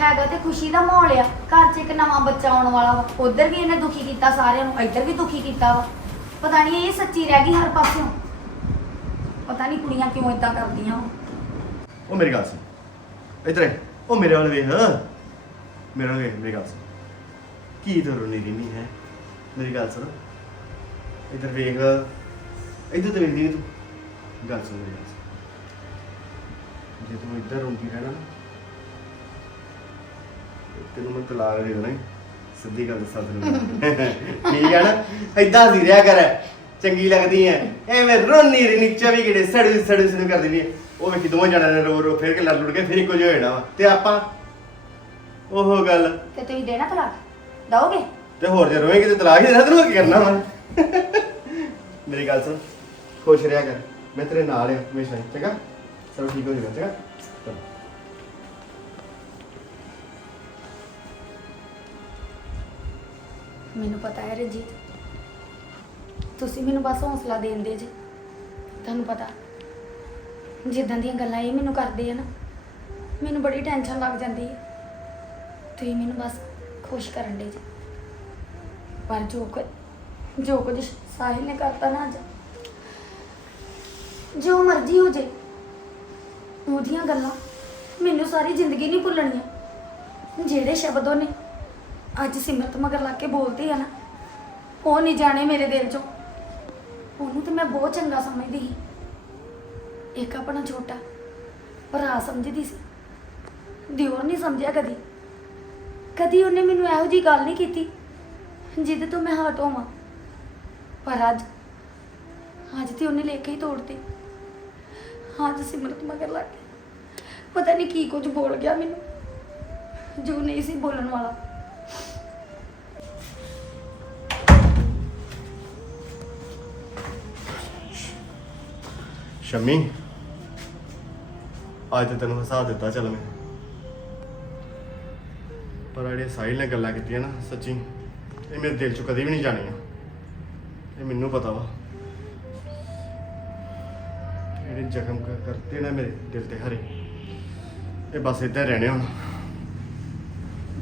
ਹੈਗਾ ਤੇ ਖੁਸ਼ੀ ਦਾ ਮਾਹੌਲ ਆ ਘਰ 'ਚ ਇੱਕ ਨਵਾਂ ਬੱਚਾ ਆਉਣ ਵਾਲਾ ਵਾ ਉਧਰ ਵੀ ਇਹਨੇ ਦੁਖੀ ਕੀਤਾ ਸਾਰਿਆਂ ਨੂੰ ਇੱਧਰ ਵੀ ਦੁਖੀ ਕੀਤਾ ਵਾ। ਪਤਾ ਨਹੀਂ ਇਹ ਸੱਚੀ ਰਹਿ ਗਈ ਹਰ ਪਾਸਿਓਂ। ਪਤਾ ਨਹੀਂ ਕੁੜੀਆਂ ਕਿਉਂ ਇਦਾਂ ਕਰਦੀਆਂ ਵਾ। ਉਹ ਮੇਰੀ ਗੱਲ ਸੁਣ। ਇੱਧਰ ਆ। ਉਹ ਮੇਰੇ ਵੱਲ ਵੇਖ। ਮੇਰੇ ਵੱਲ ਵੇਖ ਮੇਰੀ ਗੱਲ ਸੁਣ। ਕੀ ਤੇਰੇ ਨੀਰੀ ਨਹੀਂ ਹੈ? ਮੇਰੀ ਗੱਲ ਸੁਣ। ਇੱਧਰ ਵੇਖ ਇੱਧਰ ਤੇ ਵੇਖਦੀ ਤੂੰ। ਗੱਲ ਸੁਣ ਮੇਰੀ ਗੱਲ ਸੁਣ। ਜੇ ਤੂੰ ਇੱਧਰ ਰੋਂਦੀ ਰਹਿਣਾ ਨਾ, ਤੈਨੂੰ ਮੈਂ ਤਲਾਕ ਦੇ ਦੇਣਾ ਈ। ਸਿੱਧੀ ਗੱਲ ਦੱਸਾਂ ਤੈਨੂੰ ਠੀਕ ਹੈ ਨਾ? ਏਦਾਂ ਸੀ ਰਿਆ ਕਰ। ਚੰਗੀ ਲੱਗਦੀ ਐ। ਐਵੇਂ ਰੋਨੀ ਰੀ ਨੀਚੇ ਵੀ ਕਿਹੜੇ ਸੜੂ ਸੜੂ ਸੜੂ ਕਰਦੀ ਨਹੀਂ ਉਹ ਵੇਖੀ ਦੋਵਾਂ ਜਣਾਂ ਨੇ ਰੋ ਰੋ ਫਿਰ ਕੇ ਲੜ ਲੁੜ ਕੇ ਫਿਰ ਇੱਕੋ ਜਿਹਾ ਹੋ ਜਾਣਾ ਵਾ। ਤੇ ਆਪਾਂ ਉਹ ਗੱਲ ਤੇ ਤੁਸੀਂ ਦੇਣਾ ਤਲਾਕ? ਦਓਗੇ? ਤੇ ਹੋਰ ਜੇ ਰੋਏਂਗੇ ਤੇ ਤਲਾਕ ਹੀ ਦੇਣਾ ਤੈਨੂੰ ਹੋਰ ਕੀ ਕਰਨਾ ਵਾ? ਮੇਰੀ ਗੱਲ ਸੁਣ, ਖੁਸ਼ ਰਿਹਾ ਕਰ, ਮੈਂ ਤੇਰੇ ਨਾਲ ਆ ਹਮੇਸ਼ਾ ਹੀ, ਚੰਗਾ? ਸਭ ਠੀਕ ਹੋ ਜਾਏਗਾ ਚੰਗਾ? ਚਲੋ। ਮੈਨੂੰ ਪਤਾ ਹੈ ਰਣਜੀਤ, ਤੁਸੀਂ ਮੈਨੂੰ ਬਸ ਹੌਸਲਾ ਦੇਂਦੇ ਜੇ, ਤੁਹਾਨੂੰ ਪਤਾ, ਜਿੱਦਾਂ ਦੀਆਂ ਗੱਲਾਂ ਇਹ ਮੈਨੂੰ ਕਰਦੇ ਆ ਨਾ, ਮੈਨੂੰ ਬੜੀ ਟੈਨਸ਼ਨ ਲੱਗ ਜਾਂਦੀ ਹੈ। ਤੁਸੀਂ ਮੈਨੂੰ ਬਸ ਖੁਸ਼ ਕਰਨ ਦੇ ਜੇ, ਪਰ ਜੋ ਕੁਝ ਜੋ ਕੁਝ ਸਾਹਿਲ ਨੇ ਕਰਤਾ ਨਾ ਅੱਜ। ਜੋ ਮਰਜ਼ੀ ਹੋ ਜੇ, ਉਹਦੀਆਂ ਗੱਲਾਂ ਮੈਨੂੰ ਸਾਰੀ ਜ਼ਿੰਦਗੀ ਨਹੀਂ ਭੁੱਲਣੀਆਂ। ਜਿਹੜੇ ਸ਼ਬਦ ਉਹਨੇ ਅੱਜ ਸਿਮਰਤ ਮਗਰ ਲਾ ਕੇ ਬੋਲਦੇ ਆ ਨਾ, ਉਹ ਨਹੀਂ ਜਾਣੇ ਮੇਰੇ ਦਿਲ ਚੋਂ। ਉਹਨੂੰ ਤੇ ਮੈਂ ਬਹੁਤ ਚੰਗਾ ਸਮਝਦੀ ਸੀ। ਇੱਕ ਆਪਣਾ ਛੋਟਾ ਭਰਾ ਸਮਝਦੀ ਸੀ। ਦਿਓਰ ਨਹੀਂ ਸਮਝਿਆ ਕਦੀ। ਕਦੀ ਉਹਨੇ ਮੈਨੂੰ ਇਹੋ ਜੀ ਗੱਲ ਨਹੀਂ ਕੀਤੀ, ਜਿਹਦੇ ਤੋਂ ਮੈਂ ਹਟ ਹੋਵਾਂ। ਪਰ ਅੱਜ ਅੱਜ ਤੇ ਉਹਨੇ ਲੇਖੇ ਹੀ ਤੋੜਤੇ। ਅੱਜ ਸਿਮਰਤ ਮਗਰ ਲੱਗ ਗਿਆ ਪਤਾ ਨਹੀਂ ਕੀ ਕੁਝ ਬੋਲ ਗਿਆ ਮੈਨੂੰ, ਜੋ ਨਹੀਂ ਸੀ ਬੋਲਣ ਵਾਲਾ। ਸ਼ਮੀ, ਅੱਜ ਤੇ ਤੈਨੂੰ ਹਸਾ ਦਿੱਤਾ ਚੱਲ ਮੈਂ। ਪਰ ਜਿਹੜੇ ਸਾਹਿਲ ਨੇ ਗੱਲਾਂ ਕੀਤੀਆਂ ਨਾ ਸੱਚੀ, ਇਹ ਮੇਰੇ ਦਿਲ ਚੋਂ ਕਦੇ ਵੀ ਨਹੀਂ ਜਾਣੀਆਂ। ਇਹ ਮੈਨੂੰ ਪਤਾ ਵਾ। ਜਿਹੜੇ ਜ਼ਖਮ ਕਰ- ਕਰਤੇ ਨਾ ਮੇਰੇ ਦਿਲ ਤੇ ਹਰੇ। ਇਹ ਬਸ ਇੱਦਾਂ ਰਹਿਣੇ ਹੁਣ।